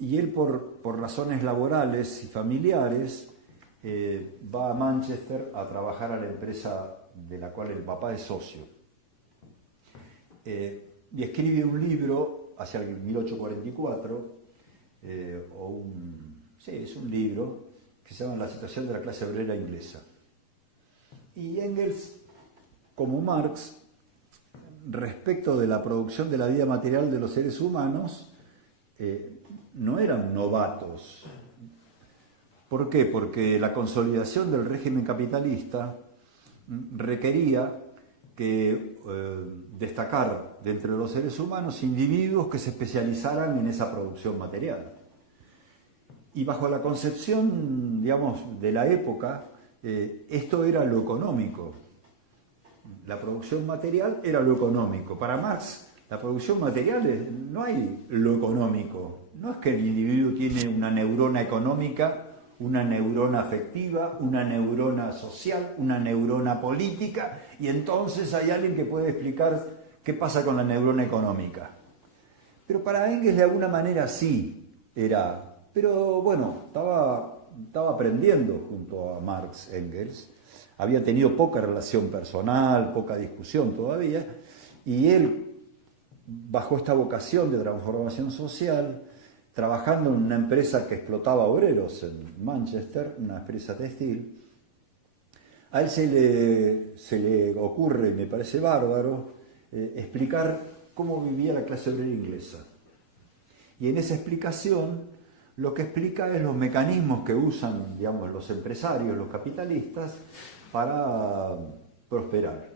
Y él por razones laborales y familiares va a Manchester a trabajar a la empresa de la cual el papá es socio. Y escribe un libro hacia el 1844, es un libro que se llama La situación de la clase obrera inglesa. Y Engels, como Marx, respecto de la producción de la vida material de los seres humanos, no eran novatos. ¿Por qué? Porque la consolidación del régimen capitalista requería que destacar de entre los seres humanos individuos que se especializaran en esa producción material. Y bajo la concepción, digamos, de la época, esto era lo económico. La producción material era lo económico. Para Marx, la producción material no hay lo económico. No es que el individuo tiene una neurona económica, una neurona afectiva, una neurona social, una neurona política, y entonces hay alguien que puede explicar qué pasa con la neurona económica. Pero para Engels de alguna manera sí era, pero bueno, estaba aprendiendo junto a Marx. Engels había tenido poca relación personal, poca discusión todavía, y él, bajo esta vocación de transformación social, trabajando en una empresa que explotaba obreros en Manchester, una empresa textil, a él se le ocurre, y me parece bárbaro, explicar cómo vivía la clase obrera inglesa. Y en esa explicación, lo que explica es los mecanismos que usan, digamos, los empresarios, los capitalistas, para prosperar.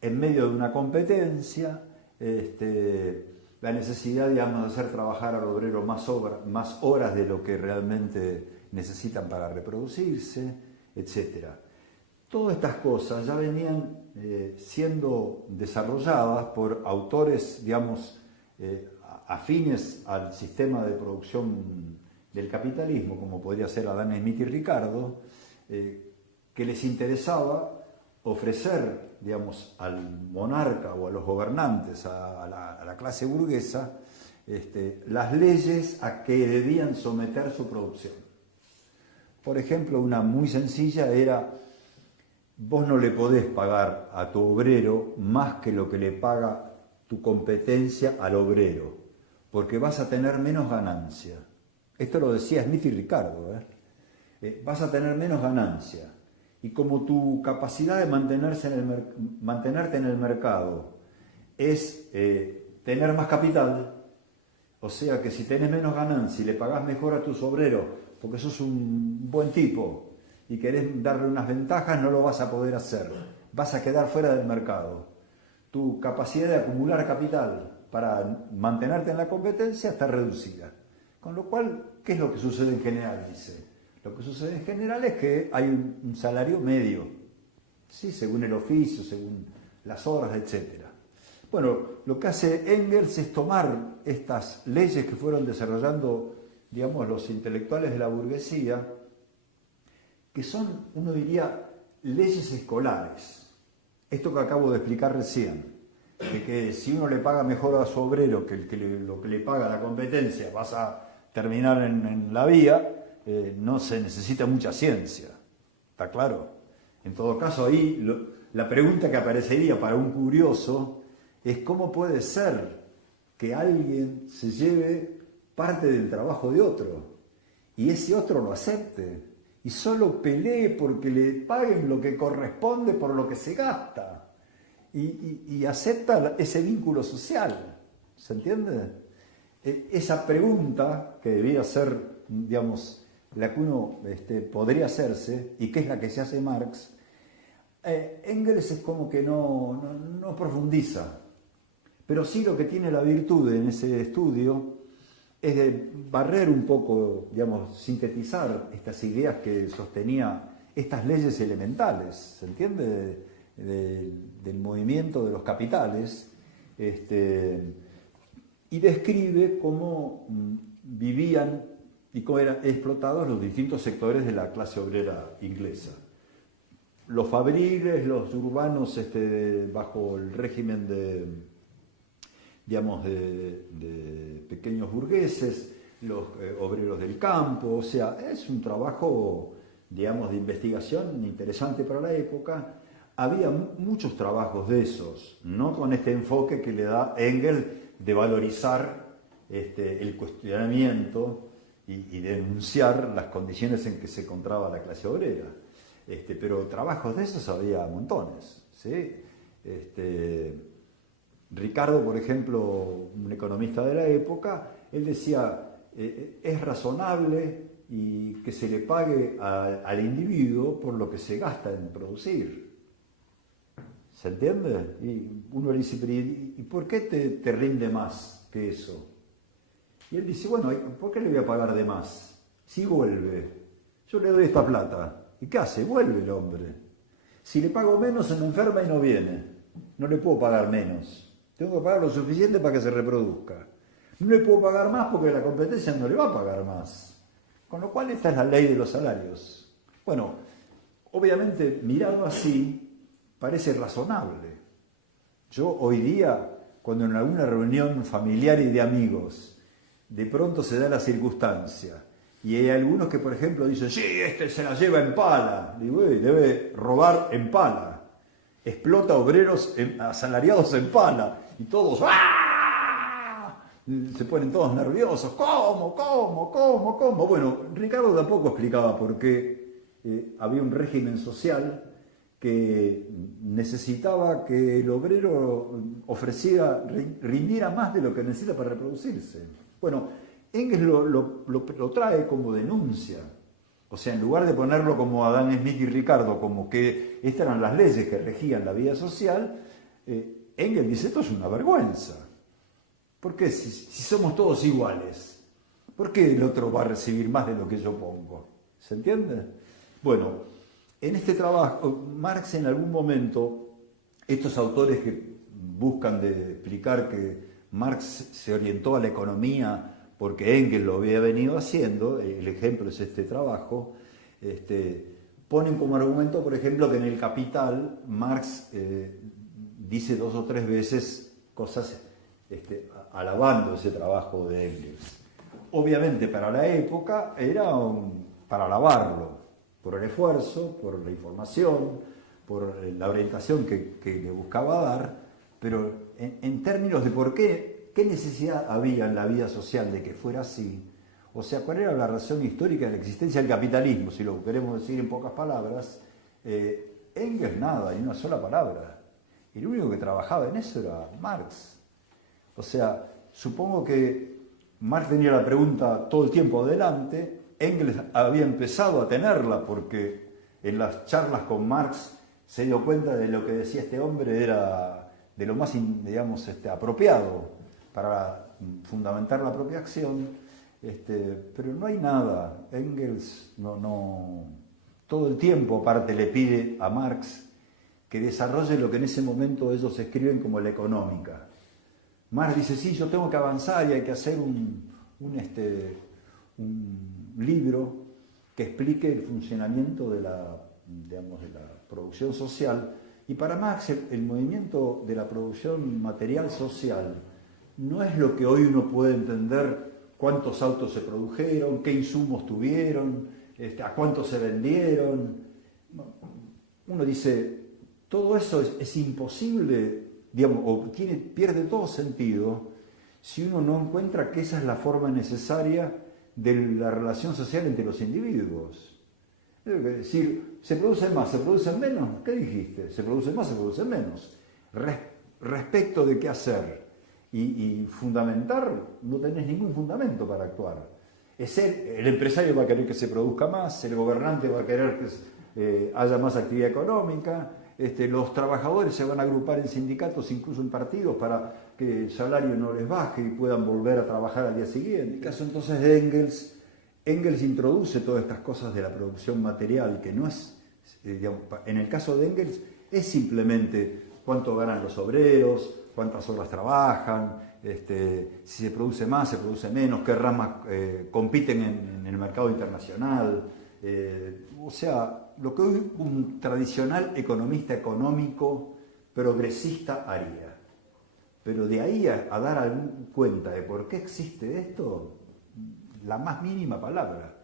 En medio de una competencia, la necesidad, digamos, de hacer trabajar al obrero más horas de lo que realmente necesitan para reproducirse, etc. Todas estas cosas ya venían siendo desarrolladas por autores, digamos, afines al sistema de producción del capitalismo, como podría ser Adam Smith y Ricardo, que les interesaba ofrecer, digamos, al monarca o a los gobernantes, a la clase burguesa, las leyes a que debían someter su producción. Por ejemplo, una muy sencilla era: vos no le podés pagar a tu obrero más que lo que le paga tu competencia al obrero, porque vas a tener menos ganancia. Esto lo decía Smith y Ricardo. Vas a tener menos ganancia. Y como tu capacidad de mantenerte en el mercado es tener más capital, o sea que si tenés menos ganancia y le pagás mejor a tus obreros porque sos un buen tipo y querés darle unas ventajas, no lo vas a poder hacer. Vas a quedar fuera del mercado. Tu capacidad de acumular capital para mantenerte en la competencia está reducida. Con lo cual, ¿qué es lo que sucede en general? Dice. Lo que sucede en general es que hay un salario medio, ¿sí? Según el oficio, según las horas, etc. Bueno, lo que hace Engels es tomar estas leyes que fueron desarrollando, digamos, los intelectuales de la burguesía, que son, uno diría, leyes escolares. Esto que acabo de explicar recién, de que si uno le paga mejor a su obrero que lo que le paga la competencia, vas a terminar en la vía. No se necesita mucha ciencia, ¿está claro? En todo caso, ahí la pregunta que aparecería para un curioso es: ¿cómo puede ser que alguien se lleve parte del trabajo de otro y ese otro lo acepte y solo pelee porque le paguen lo que corresponde por lo que se gasta y acepta ese vínculo social? ¿Se entiende? Esa pregunta que debía ser, digamos, la que uno podría hacerse, y que es la que se hace Marx, Engels es como que no profundiza, pero sí lo que tiene la virtud en ese estudio es de barrer un poco, digamos, sintetizar estas ideas que sostenía, estas leyes elementales, ¿se entiende?, del movimiento de los capitales, y describe cómo vivían y cómo eran explotados los distintos sectores de la clase obrera inglesa. Los fabriles, los urbanos bajo el régimen de pequeños burgueses, los obreros del campo, o sea, es un trabajo, digamos, de investigación interesante para la época. Había muchos trabajos de esos, no con este enfoque que le da Engels de valorizar el cuestionamiento y denunciar las condiciones en que se encontraba la clase obrera. Pero trabajos de esos había montones, ¿sí? Ricardo, por ejemplo, un economista de la época, él decía, es razonable y que se le pague al individuo por lo que se gasta en producir. ¿Se entiende? Y uno le dice, pero ¿y por qué te rinde más que eso? Y él dice, bueno, ¿por qué le voy a pagar de más? Si vuelve, yo le doy esta plata. ¿Y qué hace? Vuelve el hombre. Si le pago menos, se me enferma y no viene. No le puedo pagar menos. Tengo que pagar lo suficiente para que se reproduzca. No le puedo pagar más porque la competencia no le va a pagar más. Con lo cual, esta es la ley de los salarios. Bueno, obviamente, mirado así, parece razonable. Yo hoy día, cuando en alguna reunión familiar y de amigos, de pronto se da la circunstancia, y hay algunos que, por ejemplo, dicen, sí, se la lleva en pala. Digo, debe robar en pala. Explota obreros asalariados en pala. Y todos, ¡ah! Se ponen todos nerviosos. ¿Cómo? Bueno, Ricardo tampoco explicaba por qué había un régimen social que necesitaba que el obrero rindiera más de lo que necesita para reproducirse. Bueno, Engels lo trae como denuncia. O sea, en lugar de ponerlo como Adam Smith y Ricardo, como que estas eran las leyes que regían la vida social, Engels dice, esto es una vergüenza. ¿Por qué? Si somos todos iguales, ¿por qué el otro va a recibir más de lo que yo pongo? ¿Se entiende? Bueno, en este trabajo, Marx en algún momento, estos autores que buscan de explicar que Marx se orientó a la economía porque Engels lo había venido haciendo, el ejemplo es este trabajo, ponen como argumento, por ejemplo, que en el Capital Marx dice 2 o 3 veces cosas alabando ese trabajo de Engels. Obviamente para la época era para alabarlo, por el esfuerzo, por la información, por la orientación que le buscaba dar, pero en términos de por qué necesidad había en la vida social de que fuera así, o sea, cuál era la razón histórica de la existencia del capitalismo, si lo queremos decir en pocas palabras, Engels nada, ni una sola palabra. Y el único que trabajaba en eso era Marx. O sea, supongo que Marx tenía la pregunta todo el tiempo adelante, Engels había empezado a tenerla porque en las charlas con Marx se dio cuenta de lo que decía este hombre era de lo más, digamos, apropiado para fundamentar la propia acción, pero no hay nada. Engels no todo el tiempo aparte le pide a Marx que desarrolle lo que en ese momento ellos escriben como la económica. Marx dice, sí, yo tengo que avanzar y hay que hacer un libro que explique el funcionamiento de la producción social. Y para Marx el movimiento de la producción material social no es lo que hoy uno puede entender cuántos autos se produjeron, qué insumos tuvieron, a cuántos se vendieron. Uno dice, todo eso es imposible, digamos, o pierde todo sentido si uno no encuentra que esa es la forma necesaria de la relación social entre los individuos. Es decir, ¿se producen más, se producen menos? ¿Qué dijiste? ¿Se producen más, se producen menos? Respecto de qué hacer y fundamentar, no tenés ningún fundamento para actuar. El empresario va a querer que se produzca más, el gobernante va a querer que haya más actividad económica, los trabajadores se van a agrupar en sindicatos, incluso en partidos, para que el salario no les baje y puedan volver a trabajar al día siguiente. En el caso entonces de Engels introduce todas estas cosas de la producción material, que no es, digamos, en el caso de Engels, es simplemente cuánto ganan los obreros, cuántas horas trabajan, si se produce más, se produce menos, qué ramas compiten en el mercado internacional. O sea, lo que hoy un tradicional economista económico progresista haría. Pero de ahí a dar cuenta de por qué existe esto, la más mínima palabra.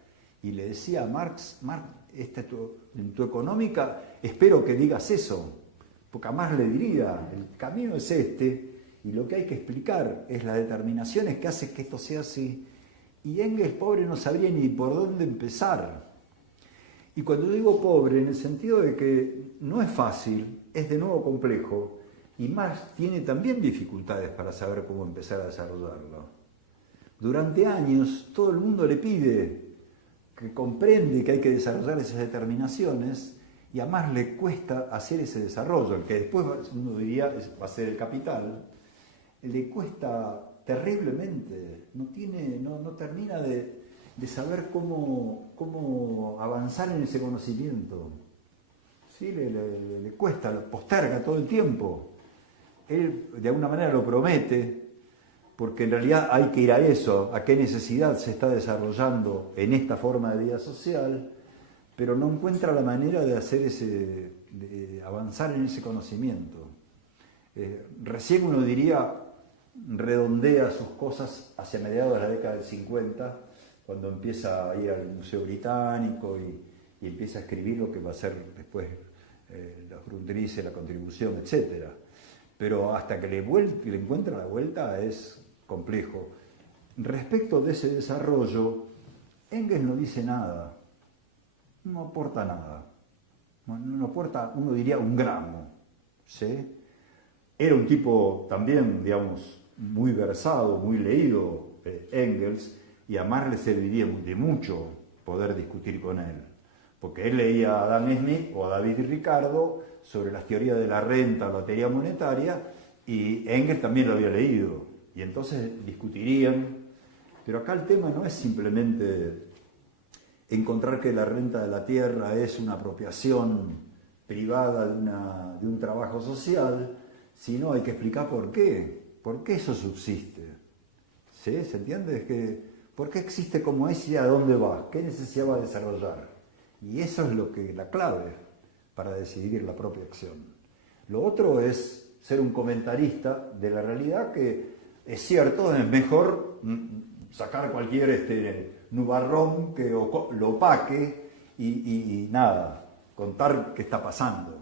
Y le decía a Marx, en tu económica espero que digas eso, porque a Marx le diría, el camino es este, y lo que hay que explicar es las determinaciones que hacen que esto sea así. Y Engels, pobre, no sabría ni por dónde empezar. Y cuando digo pobre, en el sentido de que no es fácil, es de nuevo complejo, y Marx tiene también dificultades para saber cómo empezar a desarrollarlo. Durante años todo el mundo le pide que comprende que hay que desarrollar esas determinaciones, y a Marx le cuesta hacer ese desarrollo, el que después uno diría va a ser el capital, le cuesta terriblemente, no termina de saber cómo avanzar en ese conocimiento. ¿Sí? Le cuesta, lo posterga todo el tiempo. Él de alguna manera lo promete, porque en realidad hay que ir a eso, a qué necesidad se está desarrollando en esta forma de vida social, pero no encuentra la manera de hacer de avanzar en ese conocimiento. Recién uno diría, redondea sus cosas hacia mediados de la década del 50, cuando empieza a ir al Museo Británico y empieza a escribir lo que va a ser después los Grundrisse, la contribución, etc. Pero hasta que le encuentra la vuelta es complejo. Respecto de ese desarrollo, Engels no dice nada, no aporta nada, no aporta, uno diría, un gramo, ¿sí? Era un tipo también, digamos, muy versado, muy leído, Engels, y a Marx le serviría de mucho poder discutir con él, porque él leía a Adam Smith o a David Ricardo sobre las teorías de la renta, la teoría monetaria, y Engels también lo había leído, y entonces discutirían. Pero acá el tema no es simplemente encontrar que la renta de la tierra es una apropiación privada de un trabajo social, sino hay que explicar por qué eso subsiste. ¿Sí? ¿Se entiende? ¿Por qué existe como es y a dónde va? ¿Qué necesidad va a desarrollar? Y eso es la clave para decidir la propia acción. Lo otro es ser un comentarista de la realidad, que es cierto, es mejor sacar cualquier nubarrón que lo opaque y nada, contar qué está pasando.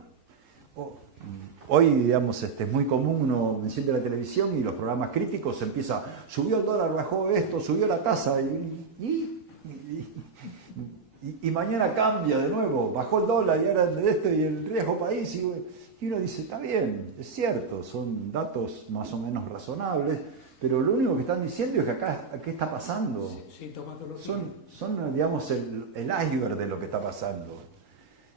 Hoy, digamos, es muy común, uno enciende la televisión y los programas críticos empieza, subió el dólar, bajó esto, subió la tasa y mañana cambia de nuevo, bajó el dólar y ahora de esto y el riesgo país, y uno dice, está bien, es cierto, son datos más o menos razonables, pero lo único que están diciendo es que acá, ¿qué está pasando? Sí, son, digamos, el iceberg de lo que está pasando.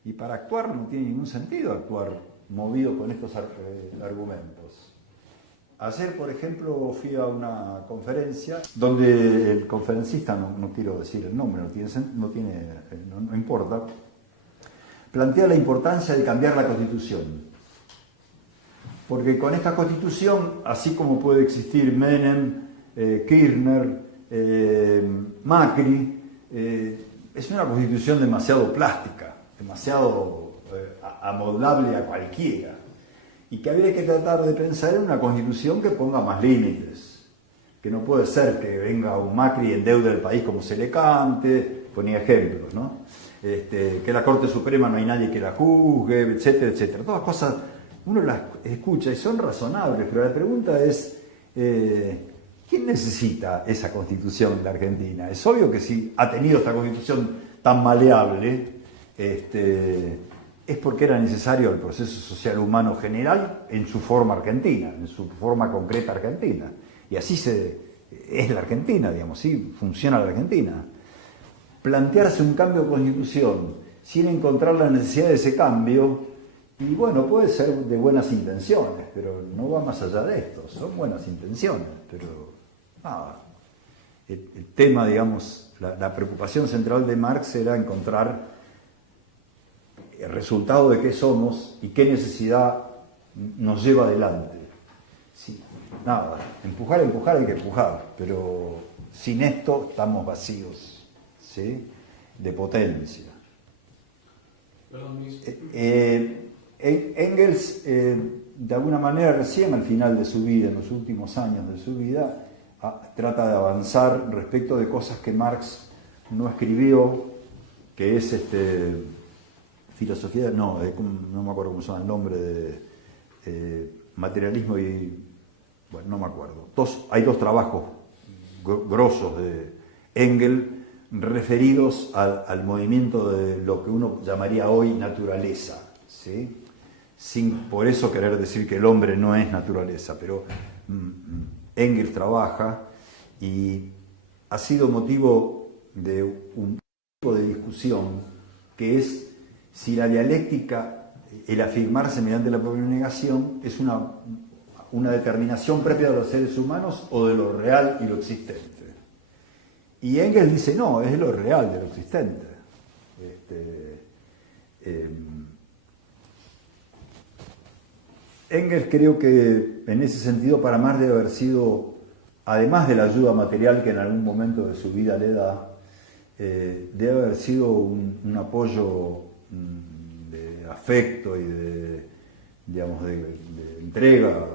Y para actuar no tiene ningún sentido actuar movido con estos argumentos. Ayer, por ejemplo, fui a una conferencia donde el conferencista, no quiero decir el nombre, no importa, plantea la importancia de cambiar la Constitución. Porque con esta Constitución, así como puede existir Menem, Kirchner, Macri, es una Constitución demasiado plástica, demasiado amoldable a cualquiera, y que habría que tratar de pensar en una Constitución que ponga más límites, que no puede ser que venga un Macri y endeude el país como se le cante, ponía ejemplos, ¿no? Que la Corte Suprema no hay nadie que la juzgue, etcétera, etcétera. Todas cosas uno las escucha y son razonables, pero la pregunta es, ¿quién necesita esa Constitución en la Argentina? Es obvio que si ha tenido esta Constitución tan maleable, es porque era necesario el proceso social humano general en su forma argentina, en su forma concreta argentina. Y así es la Argentina, digamos, sí funciona la Argentina. Plantearse un cambio de Constitución sin encontrar la necesidad de ese cambio, y bueno, puede ser de buenas intenciones, pero no va más allá de esto, son buenas intenciones, pero nada. El tema, digamos, la preocupación central de Marx era encontrar el resultado de qué somos y qué necesidad nos lleva adelante. Sí, nada, empujar hay que empujar, pero sin esto estamos vacíos, ¿sí?, de potencia. Perdón, Luis. Engels, de alguna manera, recién al final de su vida, en los últimos años de su vida, trata de avanzar respecto de cosas que Marx no escribió, que es filosofía, no me acuerdo cómo se llama el nombre, de materialismo y, bueno, no me acuerdo. Hay dos trabajos grosos de Engels referidos al movimiento de lo que uno llamaría hoy naturaleza, ¿sí?, sin por eso querer decir que el hombre no es naturaleza, pero Engels trabaja y ha sido motivo de un tipo de discusión que es si la dialéctica, el afirmarse mediante la propia negación, es una determinación propia de los seres humanos o de lo real y lo existente. Y Engels dice, no, es lo real de lo existente. Engels, creo que en ese sentido para Marx debe haber sido, además de la ayuda material que en algún momento de su vida le da, debe haber sido un apoyo de afecto y digamos, de entrega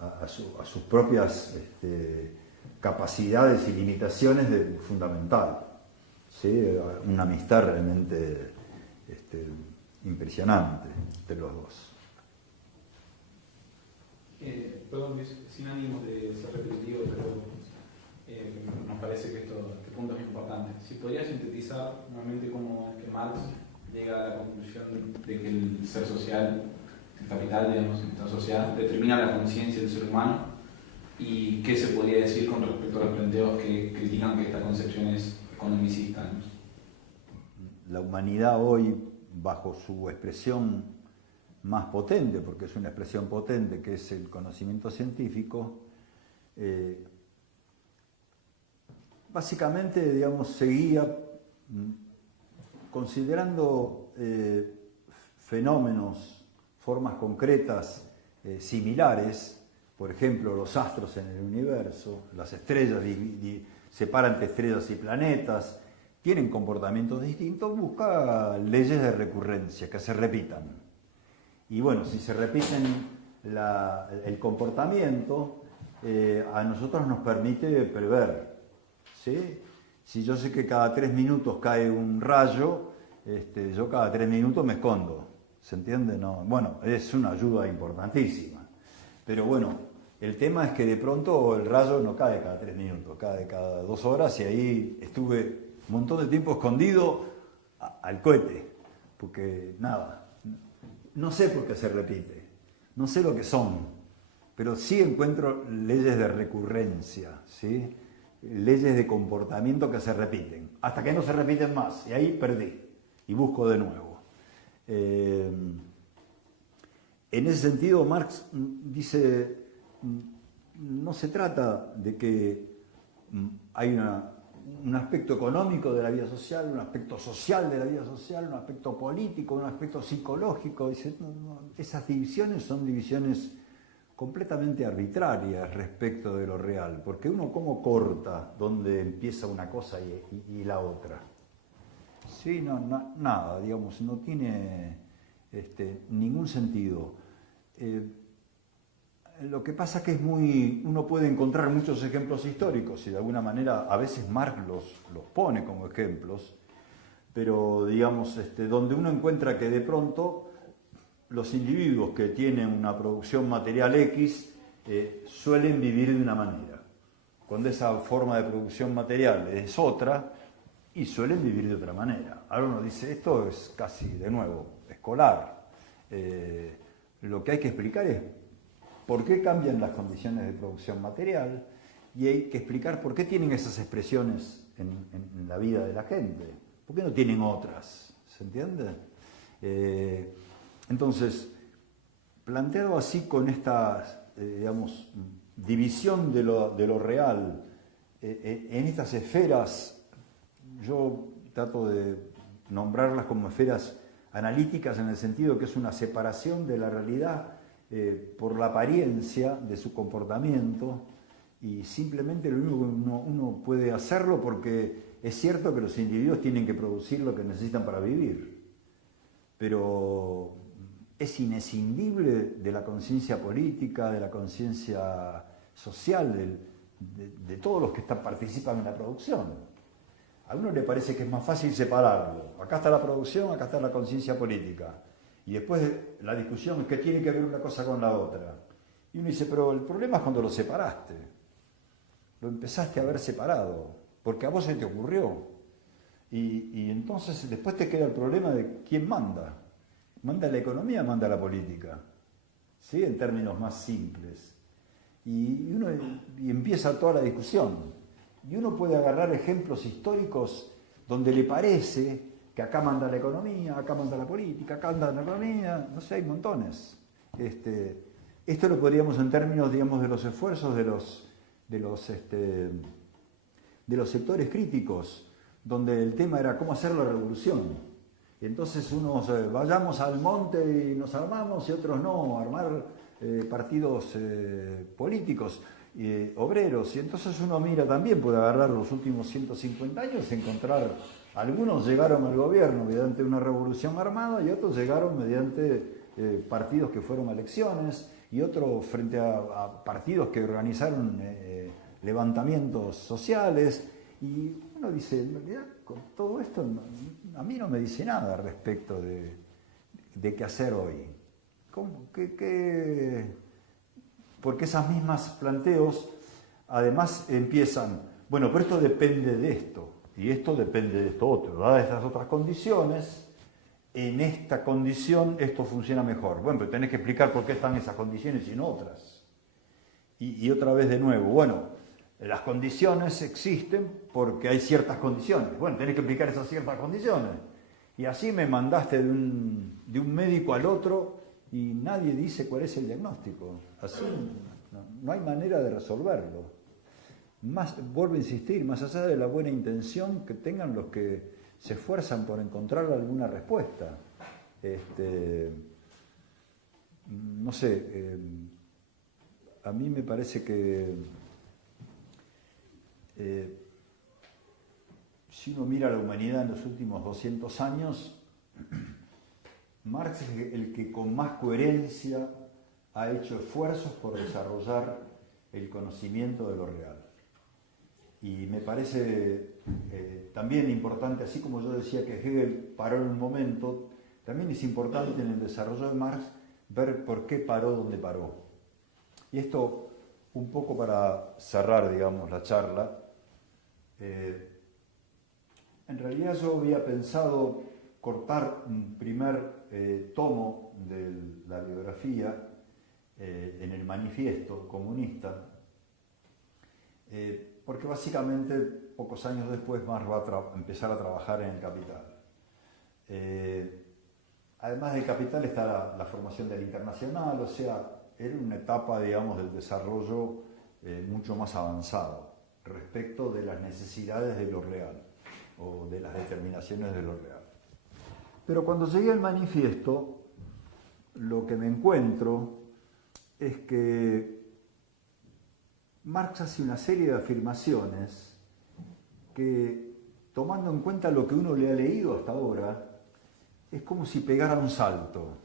a sus propias capacidades y limitaciones fundamental, ¿sí?, una amistad realmente impresionante entre los dos. Perdón, Luis, sin ánimos de ser repetitivo, pero nos parece que este punto es importante. Si podría sintetizar nuevamente cómo es que Marx llega a la conclusión de que el ser social, el capital, digamos, esta sociedad, determina la conciencia del ser humano, y qué se podría decir con respecto a los planteos que critican que esta concepción es economicista, ¿no? La humanidad hoy, bajo su expresión más potente, porque es una expresión potente, que es el conocimiento científico, básicamente, digamos, seguía considerando fenómenos, formas concretas similares, por ejemplo, los astros en el universo, las estrellas separan entre estrellas y planetas, tienen comportamientos distintos, busca leyes de recurrencia, que se repitan. Y bueno, si se repiten el comportamiento, a nosotros nos permite prever, ¿sí? Si yo sé que cada 3 minutos cae un rayo, yo cada 3 minutos me escondo, ¿se entiende? No, bueno, es una ayuda importantísima. Pero bueno, el tema es que de pronto el rayo no cae cada 3 minutos, cae cada 2 horas, y ahí estuve un montón de tiempo escondido al cohete, porque nada, no sé por qué se repite, no sé lo que son, pero sí encuentro leyes de recurrencia, ¿sí?, leyes de comportamiento que se repiten, hasta que no se repiten más, y ahí perdí, y busco de nuevo. En ese sentido, Marx dice, no se trata de que hay un aspecto económico de la vida social, un aspecto social de la vida social, un aspecto político, un aspecto psicológico. Dice, no, esas divisiones son divisiones completamente arbitrarias respecto de lo real, porque uno cómo corta dónde empieza una cosa y la otra. Sí, nada, digamos, no tiene ningún sentido. Lo que pasa es que uno puede encontrar muchos ejemplos históricos y de alguna manera a veces Marx los pone como ejemplos, pero digamos, donde uno encuentra que de pronto los individuos que tienen una producción material X suelen vivir de una manera, cuando esa forma de producción material es otra, y suelen vivir de otra manera. Ahora uno dice, esto es casi, de nuevo, escolar. Lo que hay que explicar es por qué cambian las condiciones de producción material, y hay que explicar por qué tienen esas expresiones en la vida de la gente, por qué no tienen otras, ¿se entiende? Entonces, planteado así con esta, digamos, división de lo real, en estas esferas, yo trato de nombrarlas como esferas analíticas en el sentido que es una separación de la realidad por la apariencia de su comportamiento, y simplemente lo único que uno puede hacerlo porque es cierto que los individuos tienen que producir lo que necesitan para vivir, pero es inescindible de la conciencia política, de la conciencia social, de todos los que participan en la producción. A uno le parece que es más fácil separarlo. Acá está la producción, acá está la conciencia política. Y después la discusión es que tiene que ver una cosa con la otra. Y uno dice, pero el problema es cuando lo separaste. Lo empezaste a ver separado, porque a vos se te ocurrió. Y entonces después te queda el problema de quién manda. ¿Manda la economía o manda la política? ¿Sí? En términos más simples. Y empieza toda la discusión. Y uno puede agarrar ejemplos históricos donde le parece que acá manda la economía, acá manda la política, acá manda la economía, no sé, hay montones. Esto lo podríamos en términos, digamos, de los esfuerzos de los sectores críticos, donde el tema era cómo hacer la revolución. Y entonces unos vayamos al monte y nos armamos y otros no, armar partidos políticos, obreros. Y entonces uno mira también, puede agarrar los últimos 150 años y encontrar, algunos llegaron al gobierno mediante una revolución armada y otros llegaron mediante partidos que fueron a elecciones y otros frente a partidos que organizaron levantamientos sociales. Y uno dice, en realidad, con todo esto, a mí no me dice nada respecto de qué hacer hoy. Porque esas mismas planteos, además, empiezan, bueno, pero esto depende de esto, y esto depende de esto otro, dadas estas otras condiciones, en esta condición esto funciona mejor. Bueno, pero tenés que explicar por qué están esas condiciones y no otras. Y otra vez de nuevo, bueno, las condiciones existen porque hay ciertas condiciones. Bueno, tenés que explicar esas ciertas condiciones. Y así me mandaste de un médico al otro y nadie dice cuál es el diagnóstico. Así no hay manera de resolverlo. Vuelvo a insistir, más allá de la buena intención que tengan los que se esfuerzan por encontrar alguna respuesta. No sé, a mí me parece que si uno mira a la humanidad en los últimos 200 años, Marx es el que con más coherencia ha hecho esfuerzos por desarrollar el conocimiento de lo real. Y me parece también importante, así como yo decía que Hegel paró en un momento, también es importante en el desarrollo de Marx ver por qué paró donde paró. Y esto, un poco para cerrar, digamos, la charla, en realidad yo había pensado cortar un primer tomo de la biografía en el manifiesto comunista, porque básicamente pocos años después Marx va a empezar a trabajar en el Capital. Además del Capital está la formación del Internacional, o sea, era una etapa, digamos, del desarrollo mucho más avanzado respecto de las necesidades de lo real o de las determinaciones de lo real. Pero cuando llegué al manifiesto, lo que me encuentro es que Marx hace una serie de afirmaciones que, tomando en cuenta lo que uno le ha leído hasta ahora, es como si pegara un salto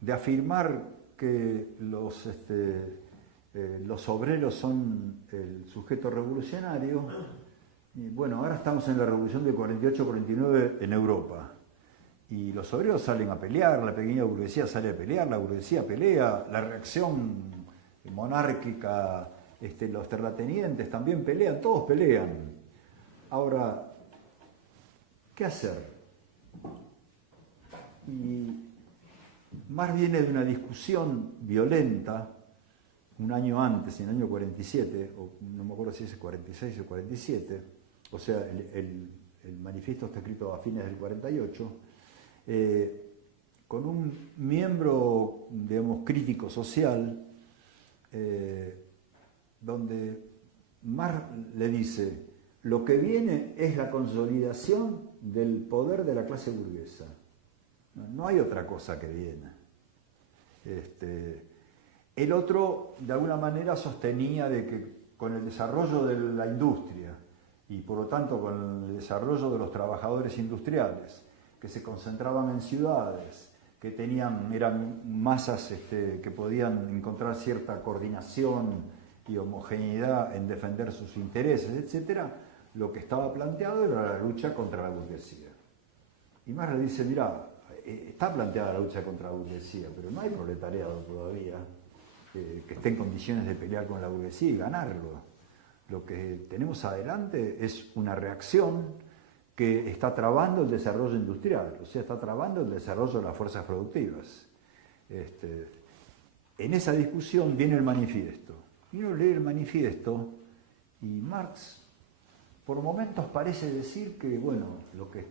de afirmar que los obreros son el sujeto revolucionario. Y bueno, ahora estamos en la revolución del 48-49 en Europa. Y los obreros salen a pelear, la pequeña burguesía sale a pelear, la burguesía pelea, la reacción monárquica, los terratenientes también pelean, todos pelean. Ahora, ¿qué hacer? Y Marx viene de una discusión violenta un año antes, en el año 47, o no me acuerdo si es el 46 o 47, o sea, el manifiesto está escrito a fines del 48, con un miembro, digamos, crítico social, donde Marx le dice, lo que viene es la consolidación del poder de la clase burguesa. No hay otra cosa que viene. El otro, de alguna manera, sostenía de que con el desarrollo de la industria y por lo tanto con el desarrollo de los trabajadores industriales, que se concentraban en ciudades, que eran masas que podían encontrar cierta coordinación y homogeneidad en defender sus intereses, etc., lo que estaba planteado era la lucha contra la burguesía. Y Marx le dice, mira, está planteada la lucha contra la burguesía, pero no hay proletariado todavía que esté en condiciones de pelear con la burguesía y ganarlo. Lo que tenemos adelante es una reacción que está trabando el desarrollo industrial, o sea, está trabando el desarrollo de las fuerzas productivas. En esa discusión viene el manifiesto. Y uno lee el manifiesto y Marx por momentos parece decir que, bueno, lo que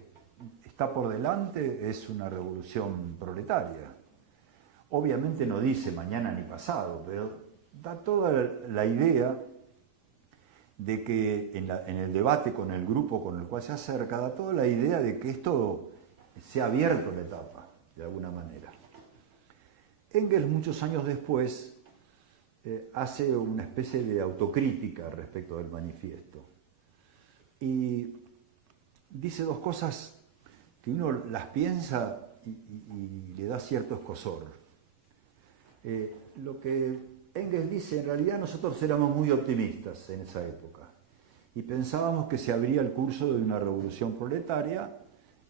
está por delante es una revolución proletaria. Obviamente no dice mañana ni pasado, pero da toda la idea de que en el debate con el grupo con el cual se acerca, da toda la idea de que esto se ha abierto la etapa, de alguna manera. Engels, muchos años después, hace una especie de autocrítica respecto del manifiesto. Y dice dos cosas que uno las piensa y le da cierto escozor. Lo que Engels dice, en realidad nosotros éramos muy optimistas en esa época y pensábamos que se abría el curso de una revolución proletaria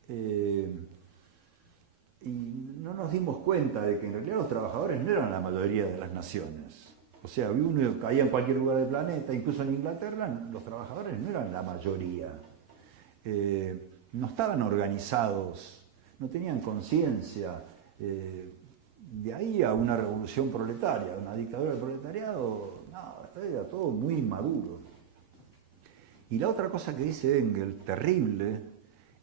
y no nos dimos cuenta de que en realidad los trabajadores no eran la mayoría de las naciones. O sea, uno caía en cualquier lugar del planeta, incluso en Inglaterra, los trabajadores no eran la mayoría. No estaban organizados, no tenían conciencia. De ahí a una revolución proletaria, una dictadura del proletariado, no, era todo muy inmaduro. Y la otra cosa que dice Engels, terrible,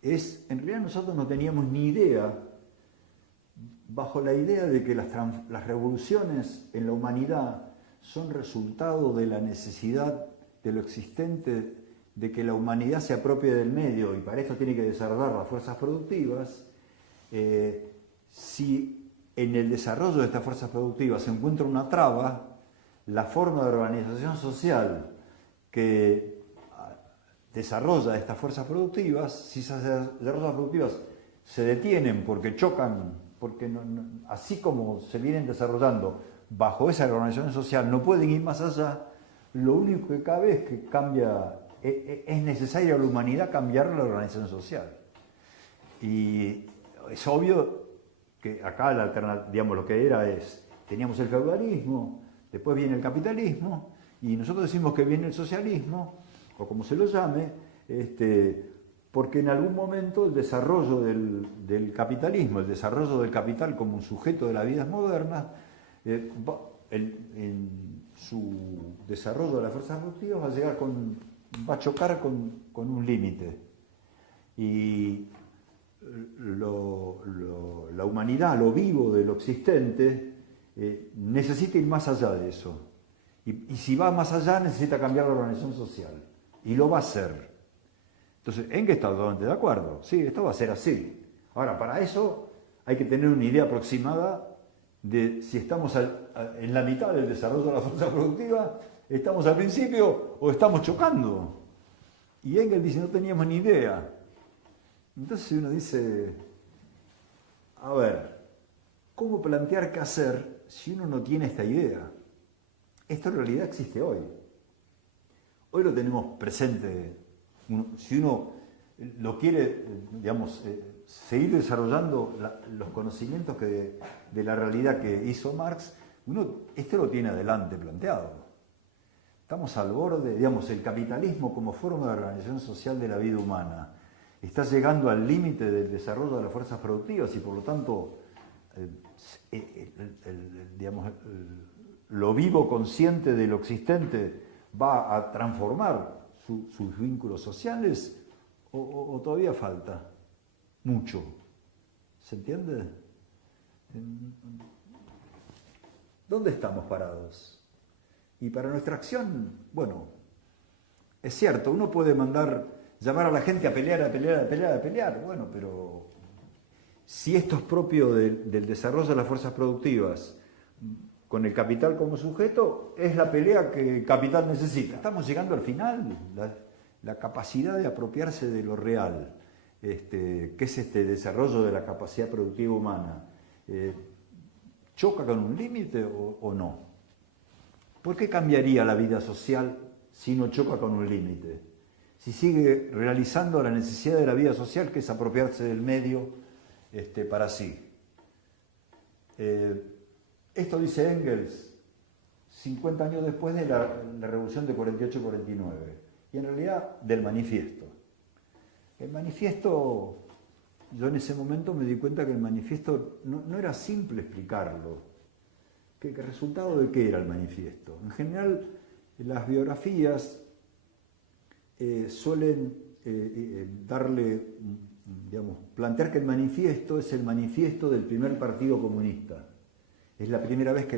es, en realidad nosotros no teníamos ni idea, bajo la idea de que las revoluciones en la humanidad son resultado de la necesidad de lo existente, de que la humanidad se apropie del medio, y para esto tiene que desarrollar las fuerzas productivas. Si en el desarrollo de estas fuerzas productivas se encuentra una traba, la forma de organización social que desarrolla estas fuerzas productivas, si esas fuerzas productivas se detienen porque chocan, porque así como se vienen desarrollando bajo esa organización social, no pueden ir más allá, lo único que cabe es que es necesario a la humanidad cambiar la organización social. Y es obvio que acá la alternativa, digamos, lo que era teníamos el feudalismo, después viene el capitalismo, y nosotros decimos que viene el socialismo, o como se lo llame, porque en algún momento el desarrollo del capitalismo, el desarrollo del capital como un sujeto de las vidas modernas, en su desarrollo de las fuerzas productivas va a chocar con un límite. Y la humanidad, lo vivo de lo existente, necesita ir más allá de eso. Y si va más allá, necesita cambiar la organización social. Y lo va a hacer. Entonces, Engels está totalmente de acuerdo. Sí, esto va a ser así. Ahora, para eso hay que tener una idea aproximada de si estamos en la mitad del desarrollo de la fuerza productiva, estamos al principio o estamos chocando. Y Engels dice, no teníamos ni idea. Entonces uno dice, a ver, ¿cómo plantear qué hacer si uno no tiene esta idea? Esto en realidad existe hoy. Hoy lo tenemos presente. Si uno lo quiere, digamos, seguir desarrollando los conocimientos de la realidad que hizo Marx, esto lo tiene adelante planteado. Estamos al borde, digamos, el capitalismo como forma de organización social de la vida humana está llegando al límite del desarrollo de las fuerzas productivas y por lo tanto, digamos, lo vivo consciente de lo existente va a transformar sus vínculos sociales o todavía falta mucho. ¿Se entiende? ¿Dónde estamos parados? Y para nuestra acción, bueno, es cierto, uno puede llamar a la gente a pelear, bueno, pero si esto es propio del desarrollo de las fuerzas productivas, con el capital como sujeto, es la pelea que el capital necesita. Estamos llegando al final, la capacidad de apropiarse de lo real, que es este desarrollo de la capacidad productiva humana, ¿choca con un límite o no? ¿Por qué cambiaría la vida social si no choca con un límite? Si sigue realizando la necesidad de la vida social, que es apropiarse del medio para sí. Esto dice Engels 50 años después de la revolución de 48-49, y en realidad del manifiesto. El manifiesto, yo en ese momento me di cuenta que el manifiesto no era simple explicarlo. ¿Qué resultado de qué era el manifiesto? En general, las biografías suelen plantear que el manifiesto es el manifiesto del primer partido comunista. Es la primera vez que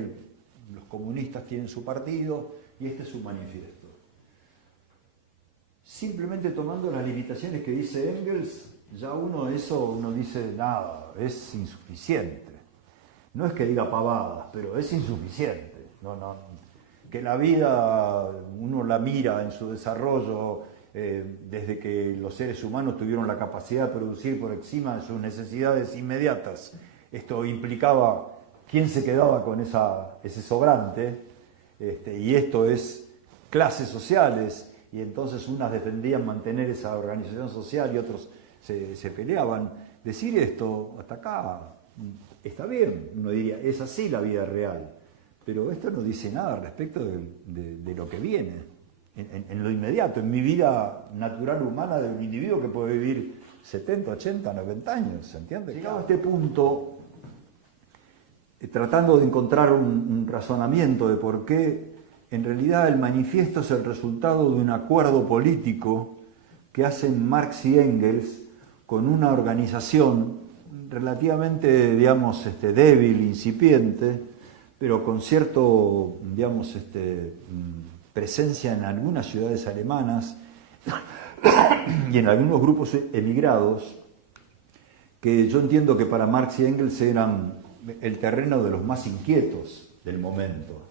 los comunistas tienen su partido y este es su manifiesto. Simplemente tomando las limitaciones que dice Engels, ya uno dice, nada, es insuficiente. No es que diga pavadas, pero es insuficiente. Que la vida uno la mira en su desarrollo desde que los seres humanos tuvieron la capacidad de producir por encima de sus necesidades inmediatas. Esto implicaba quién se quedaba con ese sobrante, y esto es clases sociales, y entonces unas defendían mantener esa organización social y otros se peleaban. Decir esto hasta acá está bien, uno diría, es así la vida real, pero esto no dice nada respecto de lo que viene, en lo inmediato, en mi vida natural humana del individuo que puede vivir 70, 80, 90 años, ¿se entiende? Llegado a este punto, tratando de encontrar un razonamiento de por qué en realidad el manifiesto es el resultado de un acuerdo político que hacen Marx y Engels con una organización relativamente, débil, incipiente, pero con cierto, presencia en algunas ciudades alemanas y en algunos grupos emigrados, que yo entiendo que para Marx y Engels eran el terreno de los más inquietos del momento.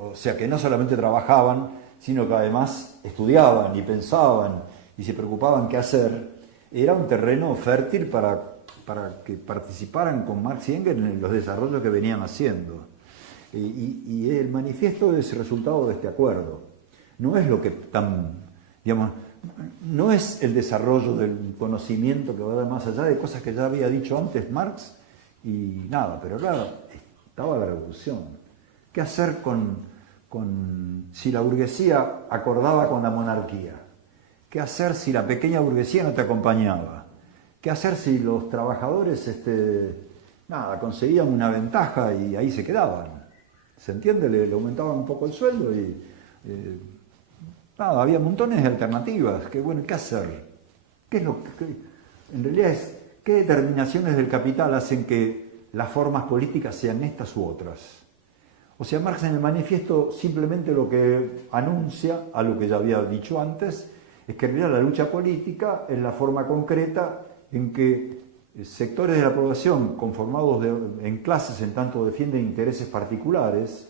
O sea, que no solamente trabajaban, sino que además estudiaban y pensaban y se preocupaban qué hacer. Era un terreno fértil para que participaran con Marx y Engels en los desarrollos que venían haciendo. Y el manifiesto es el resultado de este acuerdo. No es lo que no es el desarrollo del conocimiento que va más allá de cosas que ya había dicho antes Marx y nada, pero claro, estaba la revolución. ¿Qué hacer si la burguesía acordaba con la monarquía? ¿Qué hacer si la pequeña burguesía no te acompañaba? ¿Qué hacer si los trabajadores conseguían una ventaja y ahí se quedaban? ¿Se entiende? Le aumentaban un poco el sueldo y había montones de alternativas. ¿Qué hacer? ¿Qué es lo que en realidad es? ¿Qué determinaciones del capital hacen que las formas políticas sean estas u otras? O sea, Marx en el manifiesto simplemente lo que anuncia, a lo que ya había dicho antes, es que en realidad la lucha política es la forma concreta en que sectores de la población conformados en clases en tanto defienden intereses particulares,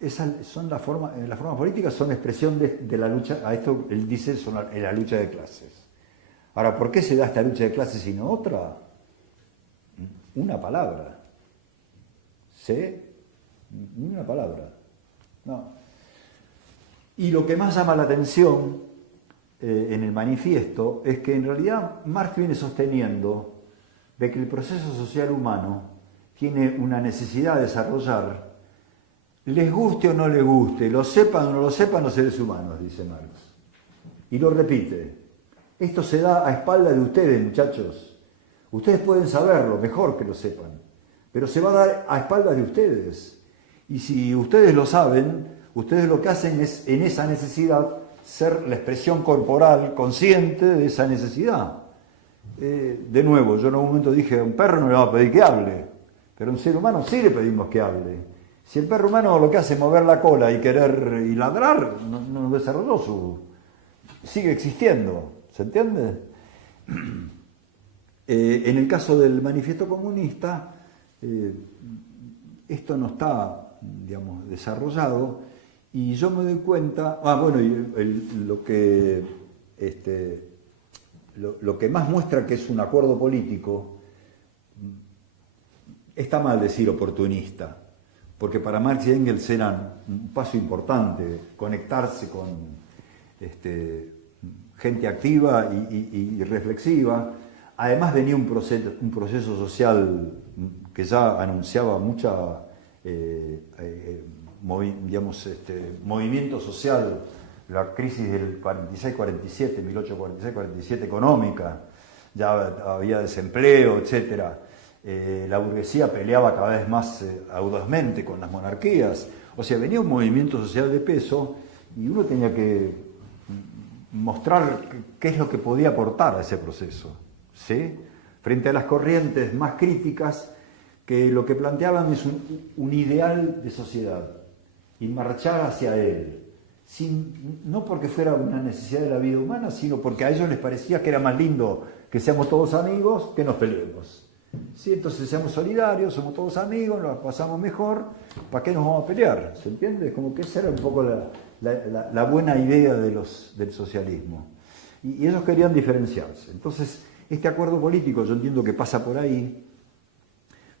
las formas políticas son expresión de la lucha, a esto él dice son la lucha de clases. Ahora, ¿por qué se da esta lucha de clases y no otra? Una palabra. ¿Sí? Una palabra. No. Y lo que más llama la atención en el manifiesto es que en realidad Marx viene sosteniendo de que el proceso social humano tiene una necesidad de desarrollar, les guste o no les guste, lo sepan o no lo sepan los seres humanos, dice Marx. Y lo repite. Esto se da a espaldas de ustedes, muchachos. Ustedes pueden saberlo, mejor que lo sepan, pero se va a dar a espaldas de ustedes. Y si ustedes lo saben, ustedes lo que hacen es, en esa necesidad, ser la expresión corporal consciente de esa necesidad. De nuevo, yo en un momento dije, a un perro no le va a pedir que hable, pero a un ser humano sí le pedimos que hable. Si el perro humano lo que hace es mover la cola y querer y ladrar, no desarrolló sigue existiendo, ¿se entiende? En el caso del manifiesto comunista, esto no está, digamos, desarrollado, y yo me doy cuenta, lo que más muestra que es un acuerdo político, está mal decir oportunista, porque para Marx y Engels eran un paso importante, conectarse con gente activa y reflexiva. Además venía un proceso social que ya anunciaba mucha, movimiento social, la crisis del 46-47, 1846-47 económica, ya había desempleo, etc. La burguesía peleaba cada vez más audazmente con las monarquías. O sea, venía un movimiento social de peso y uno tenía que mostrar qué es lo que podía aportar a ese proceso, ¿sí? Frente a las corrientes más críticas que lo que planteaban es un ideal de sociedad y marchar hacia él, no porque fuera una necesidad de la vida humana, sino porque a ellos les parecía que era más lindo que seamos todos amigos que nos peleemos. ¿Sí? Entonces seamos solidarios, somos todos amigos, nos pasamos mejor, ¿para qué nos vamos a pelear? ¿Se entiende? Como que esa era un poco la buena idea del socialismo. Y ellos querían diferenciarse. Entonces, este acuerdo político, yo entiendo que pasa por ahí,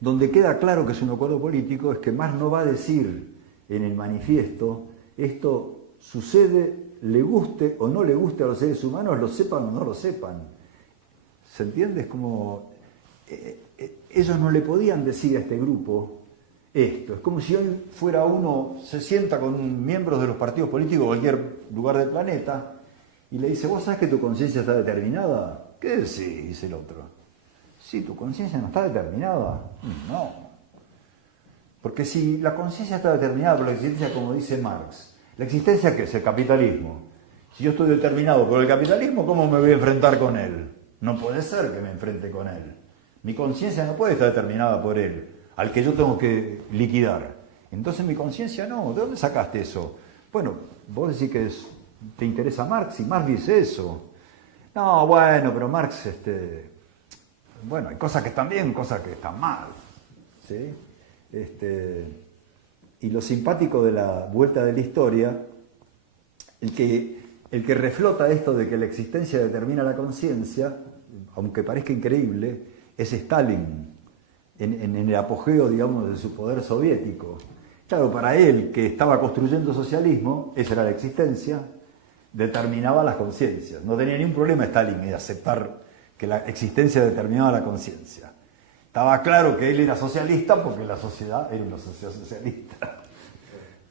donde queda claro que es un acuerdo político, es que Marx no va a decir en el manifiesto, esto sucede, le guste o no le guste a los seres humanos, lo sepan o no lo sepan. ¿Se entiende? Es como... ellos no le podían decir a este grupo esto. Es como si hoy fuera uno, se sienta con miembros de los partidos políticos de cualquier lugar del planeta y le dice, ¿vos sabés que tu conciencia está determinada? ¿Qué decís? Dice el otro. Sí, tu conciencia no está determinada. No. Porque si la conciencia está determinada por la existencia, como dice Marx, ¿la existencia qué es? El capitalismo. Si yo estoy determinado por el capitalismo, ¿cómo me voy a enfrentar con él? No puede ser que me enfrente con él. Mi conciencia no puede estar determinada por él, al que yo tengo que liquidar. Entonces mi conciencia no. ¿De dónde sacaste eso? Bueno, vos decís que te interesa Marx y Marx dice eso. No, bueno, pero Marx, bueno, hay cosas que están bien, cosas que están mal. ¿Sí? Y lo simpático de la vuelta de la historia, el que reflota esto de que la existencia determina la conciencia, aunque parezca increíble, es Stalin, en el apogeo, digamos, de su poder soviético. Claro, para él, que estaba construyendo socialismo, esa era la existencia, determinaba las conciencias. No tenía ningún problema Stalin en aceptar que la existencia determinaba la conciencia. Estaba claro que él era socialista porque la sociedad era una sociedad socialista.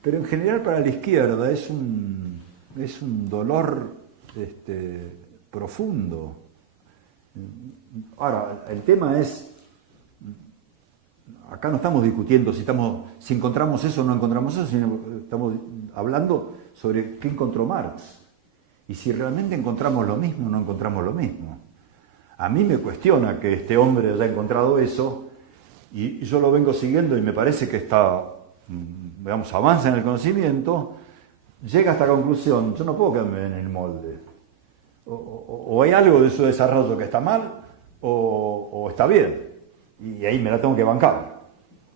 Pero en general para la izquierda es un dolor profundo. Ahora, el tema es, acá no estamos discutiendo si encontramos eso o no encontramos eso, sino estamos hablando sobre qué encontró Marx. Y si realmente encontramos lo mismo o no encontramos lo mismo. A mí me cuestiona que este hombre haya encontrado eso y yo lo vengo siguiendo y me parece que está, digamos, avanza en el conocimiento, llega a esta conclusión, yo no puedo quedarme en el molde. O hay algo de su desarrollo que está mal o está bien. Y ahí me la tengo que bancar.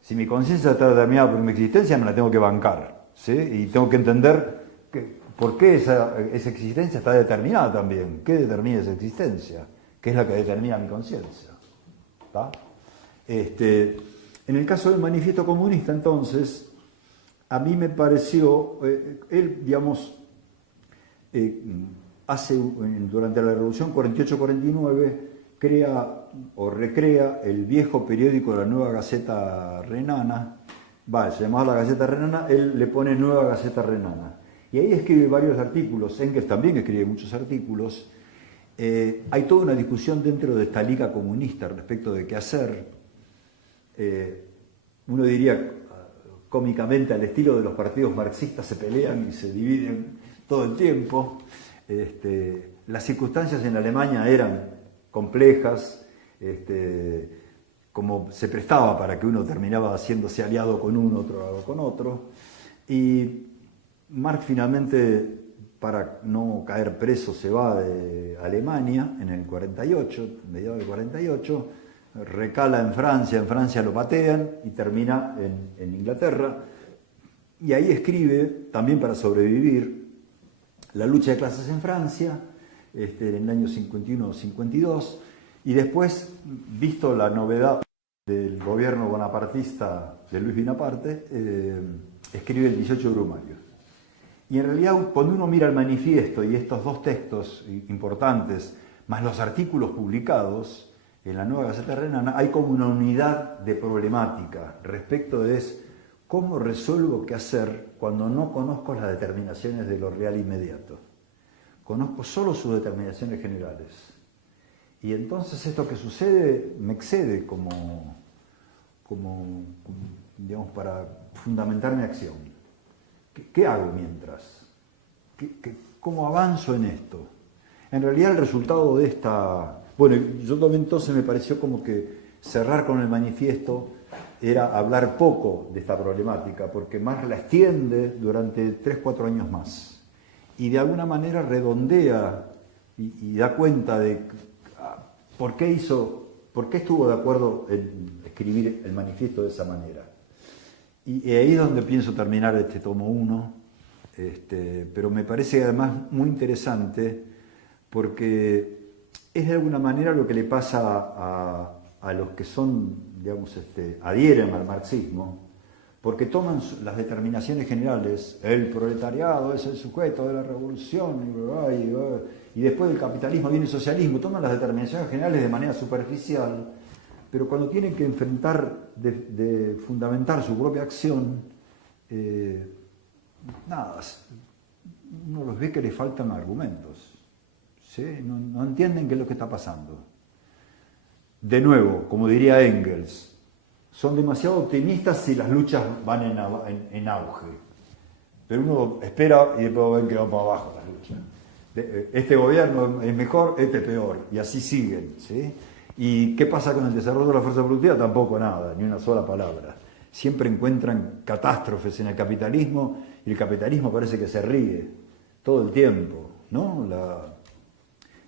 Si mi conciencia está determinada por mi existencia, me la tengo que bancar. ¿Sí? Y tengo que entender por qué esa existencia está determinada también. ¿Qué determina esa existencia? ¿Qué es la que determina mi conciencia? En el caso del manifiesto comunista, entonces, a mí me pareció, él, digamos, durante la Revolución 48-49, crea o recrea el viejo periódico de la Nueva Gaceta Renana, se llamaba la Gaceta Renana, él le pone Nueva Gaceta Renana. Y ahí escribe varios artículos, Engels también escribe muchos artículos. Hay toda una discusión dentro de esta liga comunista respecto de qué hacer. Uno diría cómicamente al estilo de los partidos marxistas, se pelean y se dividen todo el tiempo. Las circunstancias en Alemania eran complejas, como se prestaba para que uno terminaba haciéndose aliado con uno, otro con otro. Y Marx finalmente para no caer preso se va de Alemania en el 48, mediados del 48, recala en Francia lo patean y termina en Inglaterra. Y ahí escribe, también para sobrevivir, la lucha de clases en Francia, en el año 51-52, y después, visto la novedad del gobierno bonapartista de Luis Bonaparte, escribe el 18 de Brumario. Y en realidad, cuando uno mira el manifiesto y estos dos textos importantes, más los artículos publicados en la Nueva Gaceta Renana, hay como una unidad de problemática respecto de cómo resuelvo qué hacer cuando no conozco las determinaciones de lo real inmediato. Conozco solo sus determinaciones generales. Y entonces esto que sucede me excede como digamos, para fundamentar mi acción. ¿Qué hago mientras? ¿Cómo avanzo en esto? En realidad el resultado de esta... Bueno, yo también entonces me pareció como que cerrar con el manifiesto era hablar poco de esta problemática, porque Marx la extiende durante 3-4 años más. Y de alguna manera redondea y da cuenta de por qué estuvo de acuerdo en escribir el manifiesto de esa manera. Y ahí es donde pienso terminar este tomo 1, pero me parece además muy interesante porque es de alguna manera lo que le pasa a los que son, digamos, adhieren al marxismo, porque toman las determinaciones generales, el proletariado es el sujeto de la revolución, y después del capitalismo viene el socialismo, toman las determinaciones generales de manera superficial, pero cuando tienen que enfrentar, de fundamentar su propia acción, nada, uno los ve que les faltan argumentos, ¿sí? No entienden qué es lo que está pasando. De nuevo, como diría Engels, son demasiado optimistas si las luchas van en auge. Pero uno espera y después ven que va para abajo las luchas. Este gobierno es mejor, este es peor, y así siguen, ¿sí? ¿Y qué pasa con el desarrollo de la fuerza productiva? Tampoco nada, ni una sola palabra. Siempre encuentran catástrofes en el capitalismo y el capitalismo parece que se ríe todo el tiempo, ¿no?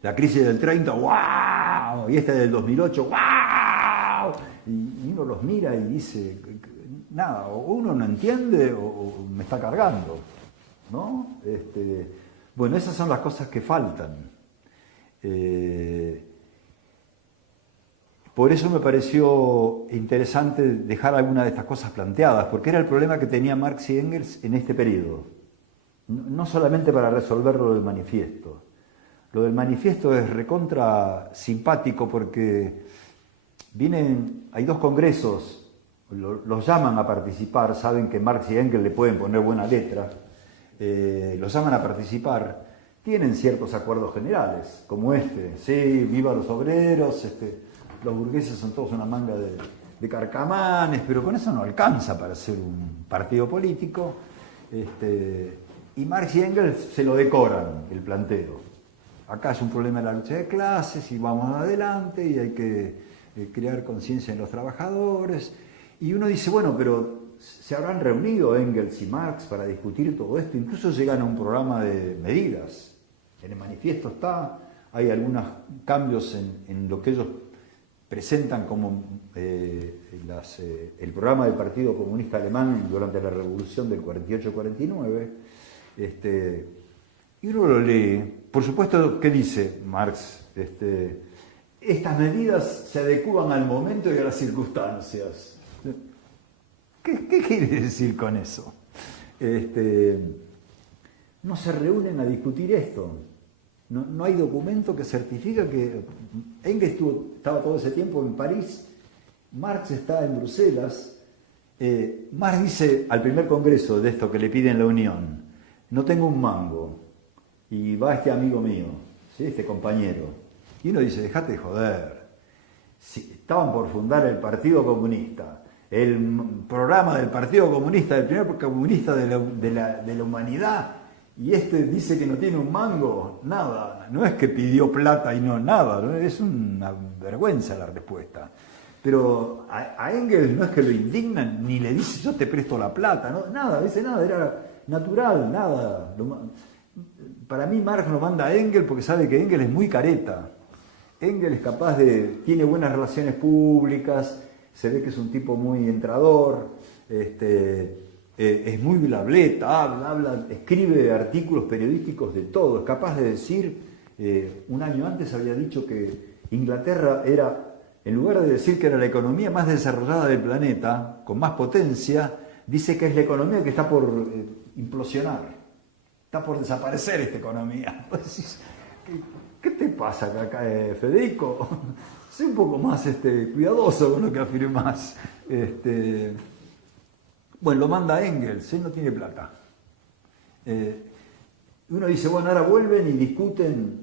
La crisis del 30, ¡wow! Y esta del 2008, ¡wow! Y uno los mira y dice, nada, o uno no entiende o me está cargando, ¿no? Bueno, esas son las cosas que faltan. Por eso me pareció interesante dejar alguna de estas cosas planteadas, porque era el problema que tenía Marx y Engels en este periodo. No solamente para resolver lo del manifiesto. Lo del manifiesto es recontra simpático porque hay 2 congresos, los llaman a participar, saben que Marx y Engels le pueden poner buena letra, los llaman a participar, tienen ciertos acuerdos generales, como sí, viva los obreros, los burgueses son todos una manga de carcamanes, pero con eso no alcanza para ser un partido político, y Marx y Engels se lo decoran, el planteo. Acá es un problema de la lucha de clases y vamos adelante y hay que crear conciencia en los trabajadores. Y uno dice, bueno, pero se habrán reunido Engels y Marx para discutir todo esto, incluso llegan a un programa de medidas. En el manifiesto hay algunos cambios en lo que ellos presentan como el programa del Partido Comunista Alemán durante la Revolución del 48-49, y uno lo lee. Por supuesto, ¿qué dice Marx? Estas medidas se adecúan al momento y a las circunstancias. ¿Qué quiere decir con eso? No se reúnen a discutir esto. No hay documento que certifica que Engels estaba todo ese tiempo en París, Marx está en Bruselas. Marx dice al primer congreso de esto que le piden la Unión, no tengo un mango, y va este amigo mío, ¿sí? Este compañero, y uno dice, dejate de joder, si estaban por fundar el Partido Comunista, el programa del Partido Comunista, del primer comunista de la humanidad, y dice que no tiene un mango, nada, no es que pidió plata y no nada, ¿no? Es una vergüenza la respuesta. Pero a Engels no es que lo indignan, ni le dice yo te presto la plata, ¿no? Nada, dice nada, era natural, nada. para mí Marx lo manda a Engels porque sabe que Engels es muy careta. Engels es capaz tiene buenas relaciones públicas, se ve que es un tipo muy entrador, es muy blableta, habla, escribe artículos periodísticos de todo, es capaz de decir, un año antes había dicho que Inglaterra era, en lugar de decir que era la economía más desarrollada del planeta, con más potencia, dice que es la economía que está por implosionar, está por desaparecer esta economía. ¿Qué te pasa acá, Federico? Sé un poco más cuidadoso con lo que afirmás. Bueno, lo manda Engels, él no tiene plata. Uno dice, bueno, ahora vuelven y discuten,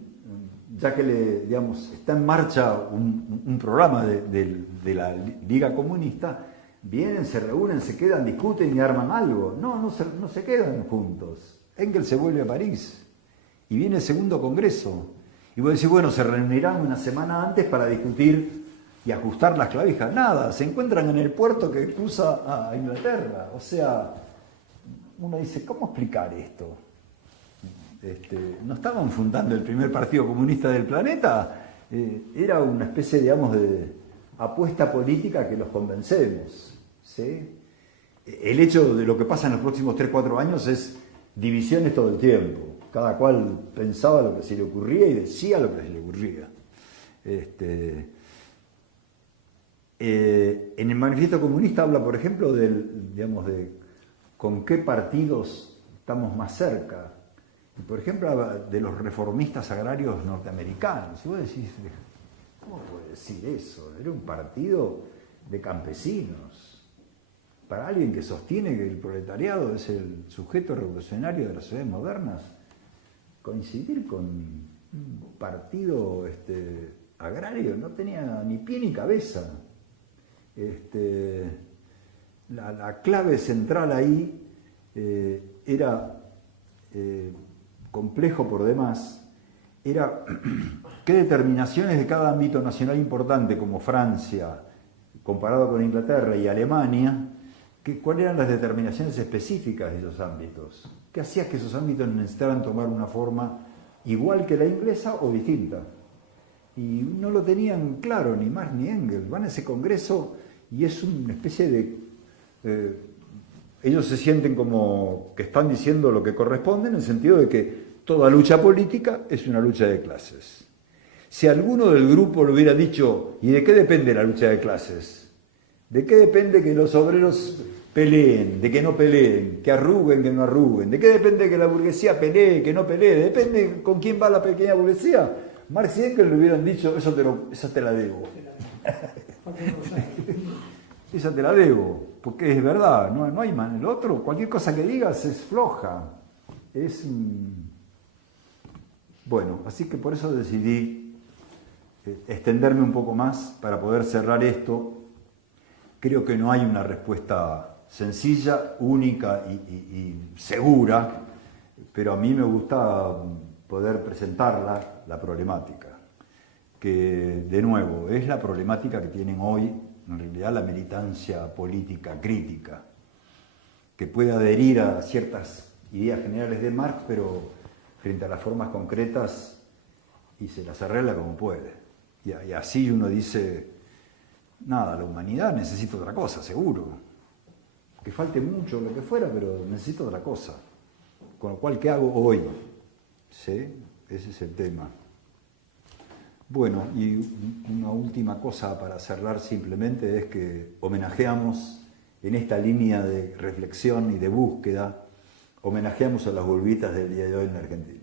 ya que está en marcha un programa de la Liga Comunista, vienen, se reúnen, se quedan, discuten y arman algo. No se quedan juntos. Engels se vuelve a París y viene el segundo congreso. Y vos decís, bueno, se reunirán una semana antes para discutir y ajustar las clavijas. Nada, se encuentran en el puerto que cruza a Inglaterra. O sea, uno dice, ¿cómo explicar esto? ¿No estaban fundando el primer partido comunista del planeta? Era una especie, digamos, de apuesta política que los convencemos, ¿sí? El hecho de lo que pasa en los próximos 3-4 años es divisiones todo el tiempo. Cada cual pensaba lo que se le ocurría y decía lo que se le ocurría. En el Manifiesto Comunista habla, por ejemplo, de con qué partidos estamos más cerca. Y, por ejemplo, habla de los reformistas agrarios norteamericanos. Y vos decís, ¿cómo puede decir eso? Era un partido de campesinos. Para alguien que sostiene que el proletariado es el sujeto revolucionario de las sociedades modernas, coincidir con un partido agrario no tenía ni pie ni cabeza. La clave central ahí era complejo por demás, era qué determinaciones de cada ámbito nacional importante, como Francia, comparado con Inglaterra y Alemania, cuáles eran las determinaciones específicas de esos ámbitos. ¿Qué hacía que esos ámbitos necesitaran tomar una forma igual que la inglesa o distinta? Y no lo tenían claro ni Marx ni Engels. Van a ese congreso y es una especie de... ellos se sienten como que están diciendo lo que corresponde, en el sentido de que toda lucha política es una lucha de clases. Si alguno del grupo lo hubiera dicho, ¿y de qué depende la lucha de clases? ¿De qué depende que los obreros peleen, de que no peleen, que arruguen, que no arruguen? ¿De qué depende que la burguesía pelee, que no pelee? ¿Depende con quién va la pequeña burguesía? Marx y Engels le hubieran dicho, esa te la debo. Esa te la debo, porque es verdad, no hay manera. El otro, cualquier cosa que digas es floja. Bueno, así que por eso decidí extenderme un poco más para poder cerrar esto. Creo que no hay una respuesta sencilla, única y segura, pero a mí me gusta poder presentarla, la problemática, que de nuevo es la problemática que tienen hoy, en realidad, la militancia política crítica, que puede adherir a ciertas ideas generales de Marx, pero frente a las formas concretas y se las arregla como puede. Y así uno dice, nada, la humanidad necesita otra cosa, seguro. Que falte mucho, lo que fuera, pero necesito otra cosa. Con lo cual, ¿qué hago hoy? ¿Sí? Ese es el tema. Bueno, y una última cosa para cerrar simplemente es que homenajeamos en esta línea de reflexión y de búsqueda, homenajeamos a las vulguitas del día de hoy en la Argentina.